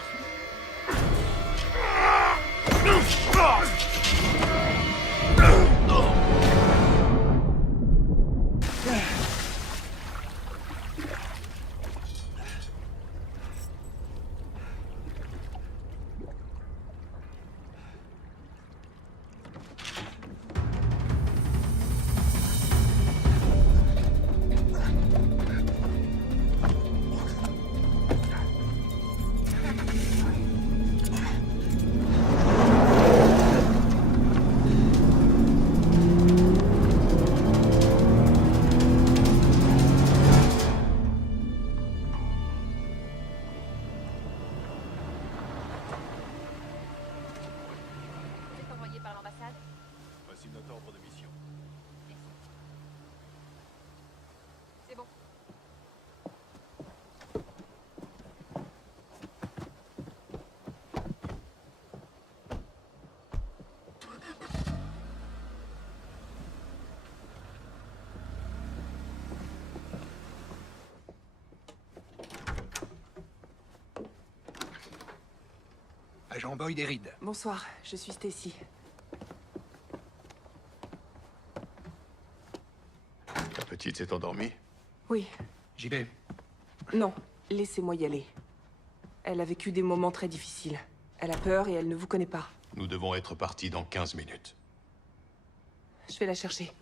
Voici notre ordre de mission. C'est bon. Agent Boyd et Reed. Bonsoir, je suis Stacy. La petite s'est endormie? Oui. J'y vais. Non, laissez-moi y aller. Elle a vécu des moments très difficiles. Elle a peur et elle ne vous connaît pas. Nous devons être partis dans 15 minutes. Je vais la chercher.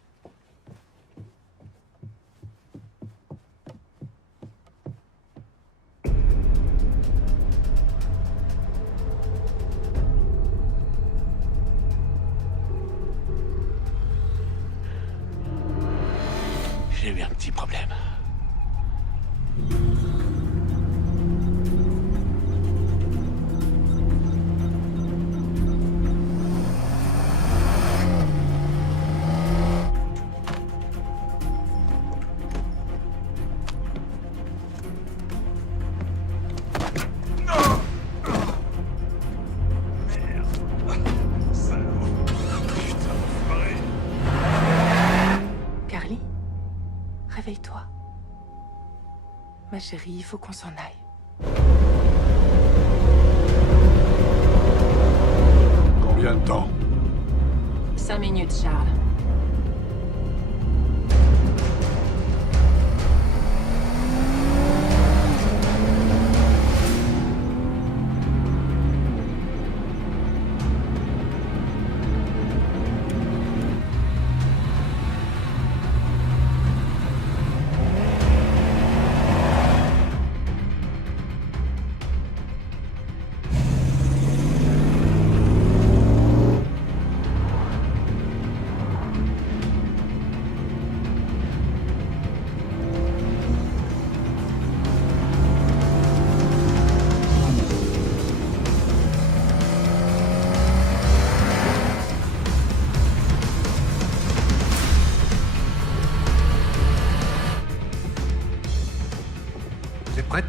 J'ai eu un petit problème. Carly? Réveille-toi. Ma chérie, il faut qu'on s'en aille. Combien de temps? 5 minutes, Charles. Vous êtes prête?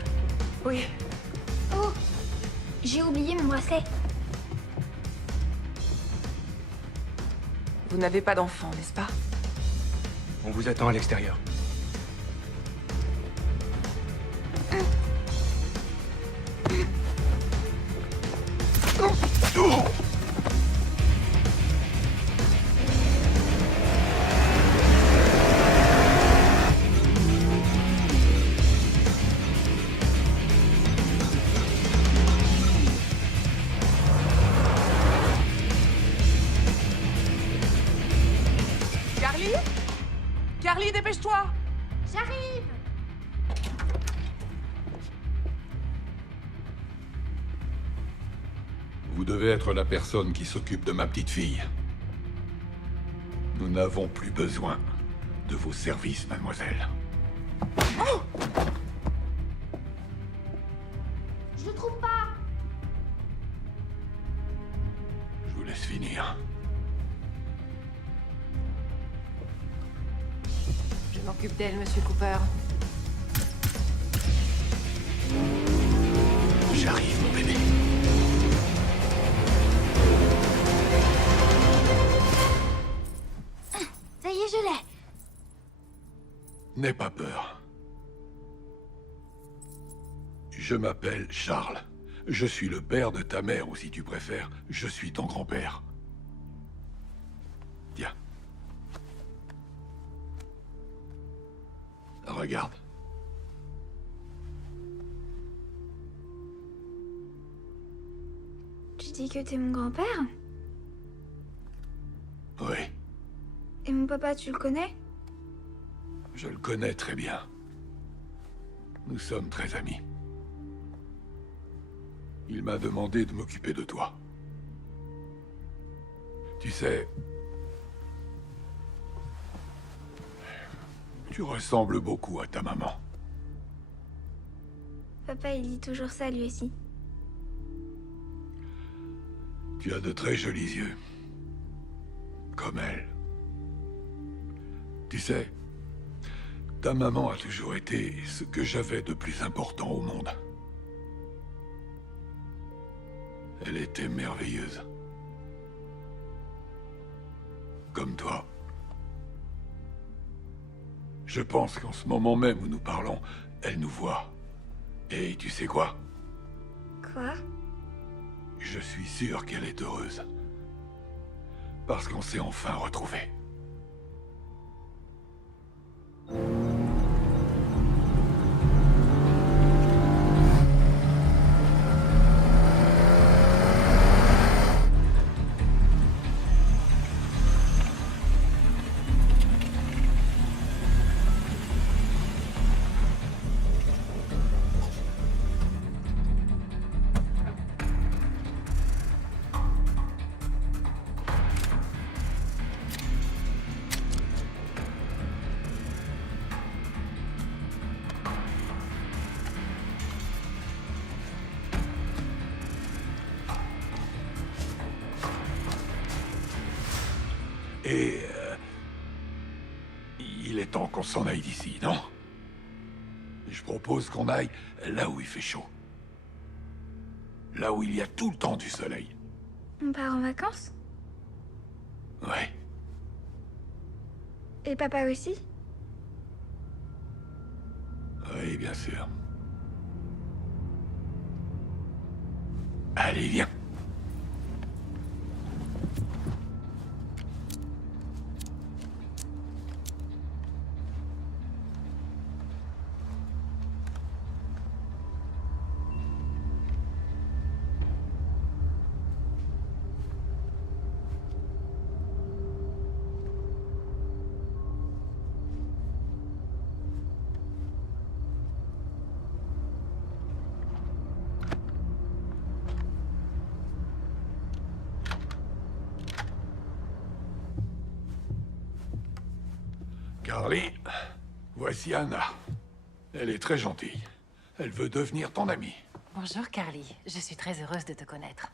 Oui. Oh, j'ai oublié mon bracelet. Vous n'avez pas d'enfant, n'est-ce pas? On vous attend à l'extérieur. Carly? Carly, dépêche-toi! J'arrive! Vous devez être la personne qui s'occupe de ma petite fille. Nous n'avons plus besoin de vos services, mademoiselle. Oh! Je le trouve pas! Je vous laisse finir. Je m'occupe d'elle, Monsieur Cooper. J'arrive, mon bébé. Ça y est, je l'ai. N'aie pas peur. Je m'appelle Charles. Je suis le père de ta mère, ou si tu préfères, je suis ton grand-père. Tiens. Regarde. Tu dis que t'es mon grand-père? Oui, Et mon papa, tu le connais? je le connais très bien. Nous sommes très amis. Il m'a demandé de m'occuper de toi. Tu sais... Tu ressembles beaucoup à ta maman. Papa, il dit toujours ça, lui aussi. Tu as de très jolis yeux. Comme elle. Tu sais, ta maman a toujours été ce que j'avais de plus important au monde. Elle était merveilleuse. Comme toi. Je pense qu'en ce moment même où nous parlons, elle nous voit. Et tu sais quoi? Quoi? Je suis sûr qu'elle est heureuse. Parce qu'on s'est enfin retrouvés. Et... il est temps qu'on s'en aille d'ici, non? Je propose qu'on aille là où il fait chaud. Là où il y a tout le temps du soleil. On part en vacances? Ouais. Et papa aussi? Oui, bien sûr. Allez, viens. Carly, voici Anna. Elle est très gentille. Elle veut devenir ton amie. Bonjour Carly, je suis très heureuse de te connaître.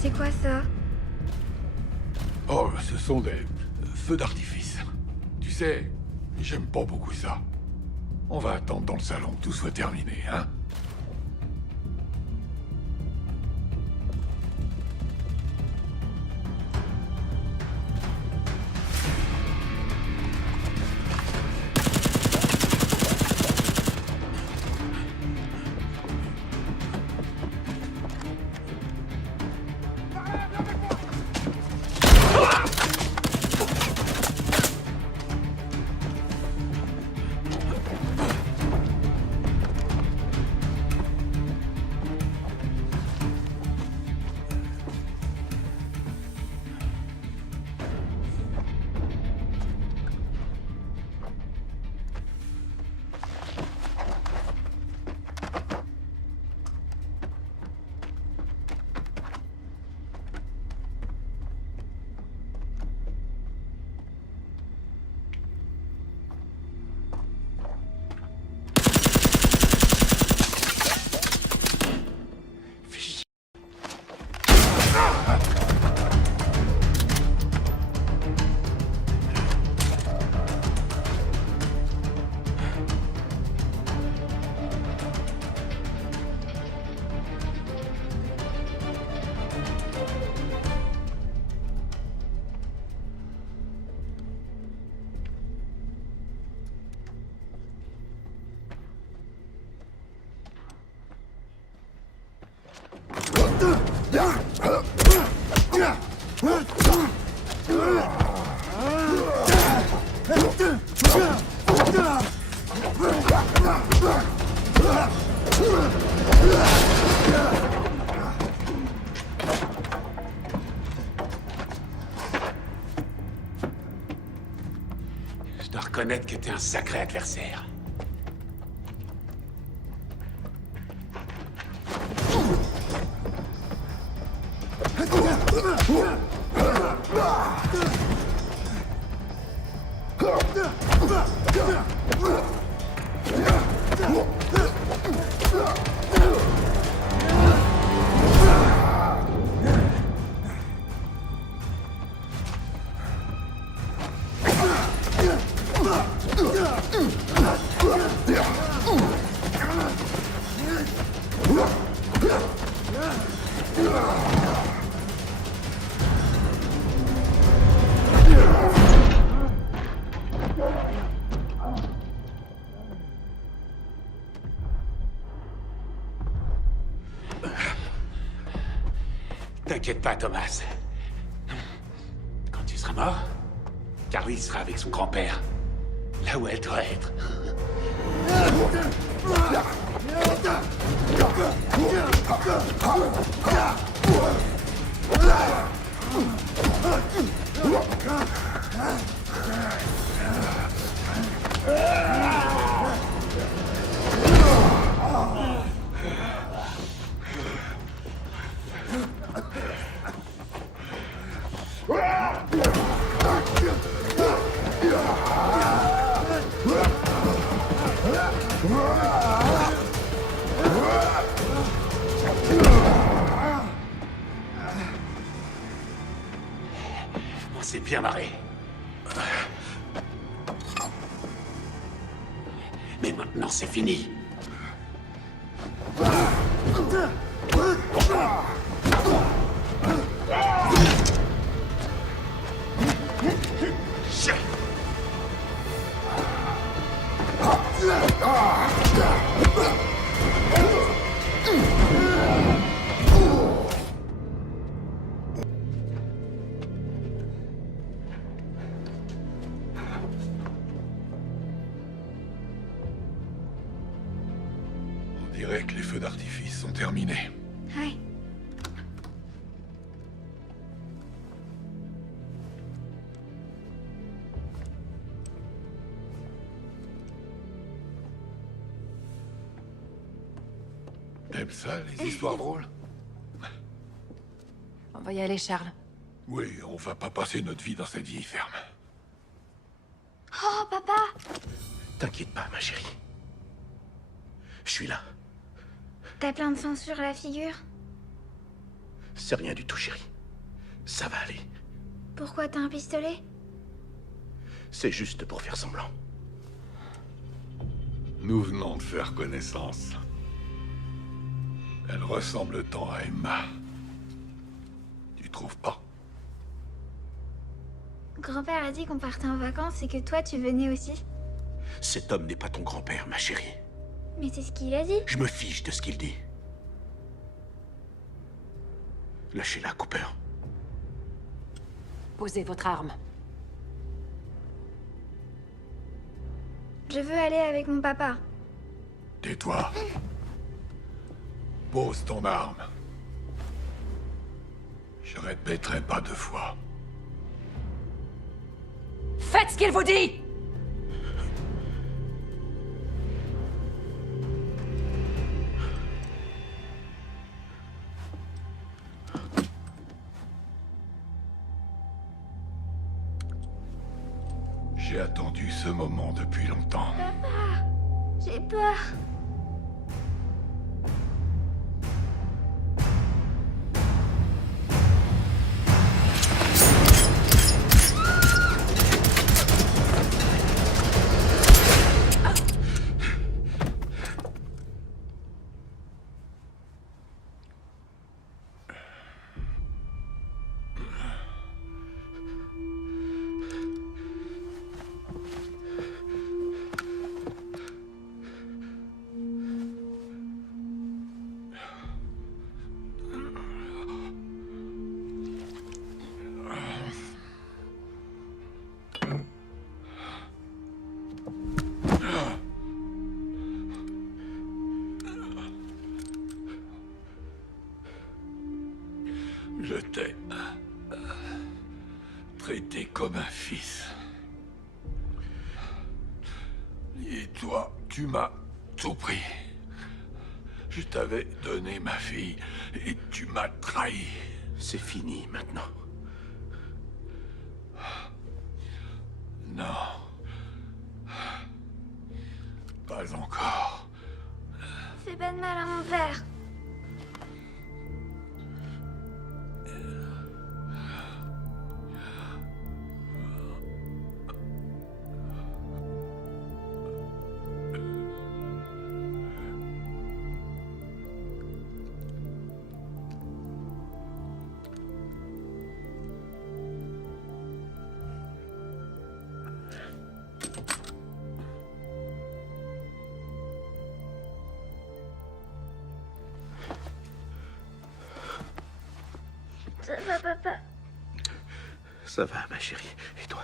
C'est quoi ça? Oh, ce sont des feux d'artifice. Tu sais, j'aime pas beaucoup ça. On va attendre dans le salon que tout soit terminé, hein? Je dois reconnaître que t'es un sacré adversaire. T'inquiète pas, Thomas. Quand tu seras mort, Carly sera avec son grand-père. Là où elle doit être. On s'est bien marré. Mais maintenant, c'est fini. On dirait que les feux d'artifice sont terminés. Ouais. T'aimes ça, les histoires drôles? On va y aller, Charles. Oui, on va pas passer notre vie dans cette vieille ferme. Oh, papa! T'inquiète pas, ma chérie. Je suis là. T'as plein de sang sur la figure? C'est rien du tout, chérie. Ça va aller. Pourquoi t'as un pistolet? C'est juste pour faire semblant. Nous venons de faire connaissance. Elle ressemble tant à Emma. Tu trouves pas? Grand-père a dit qu'on partait en vacances et que toi tu venais aussi. Cet homme n'est pas ton grand-père, ma chérie. Mais c'est ce qu'il a dit. Je me fiche de ce qu'il dit. Lâchez-la, Cooper. Posez votre arme. Je veux aller avec mon papa. Tais-toi. Pose ton arme. Je répéterai pas 2 fois. Faites ce qu'il vous dit! J'ai attendu ce moment depuis longtemps. Papa, j'ai peur. Je t'ai traité comme un fils. Et toi, tu m'as tout pris. Je t'avais donné ma fille et tu m'as trahi. C'est fini maintenant. Non. Pas encore. Fais pas de mal à mon père. Ça va, papa? Ça va, ma chérie. Et toi?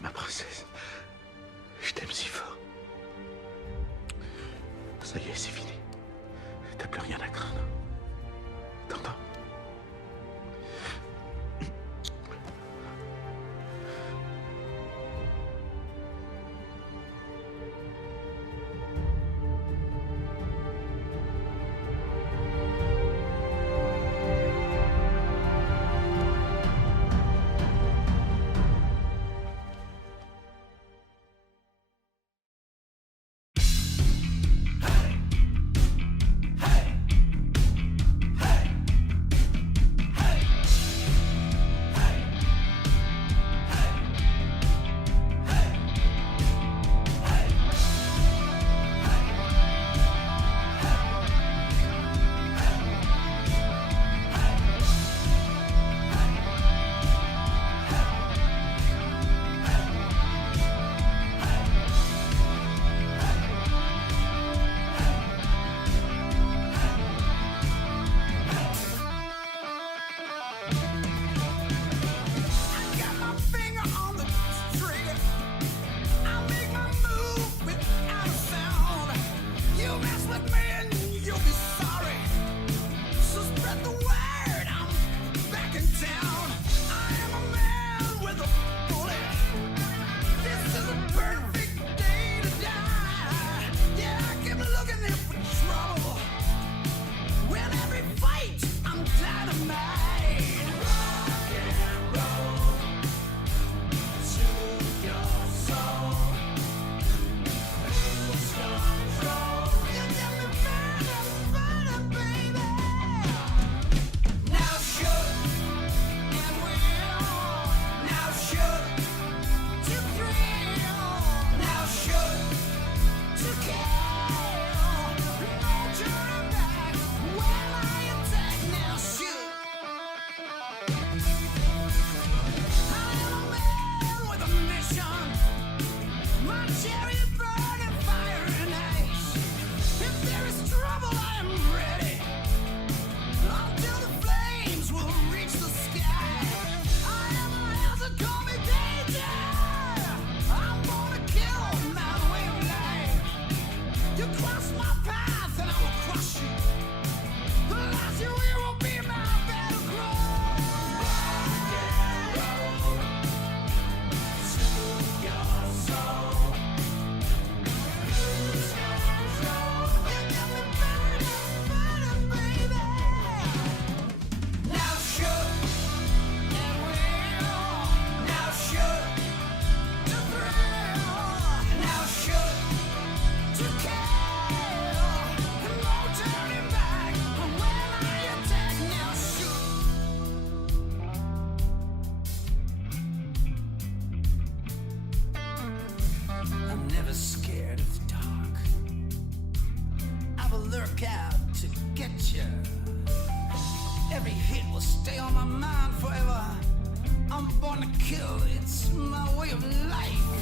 Ma princesse, je t'aime si fort. Ça y est, c'est fini. T'as plus rien à craindre. T'entends? born to kill. It's my way of life.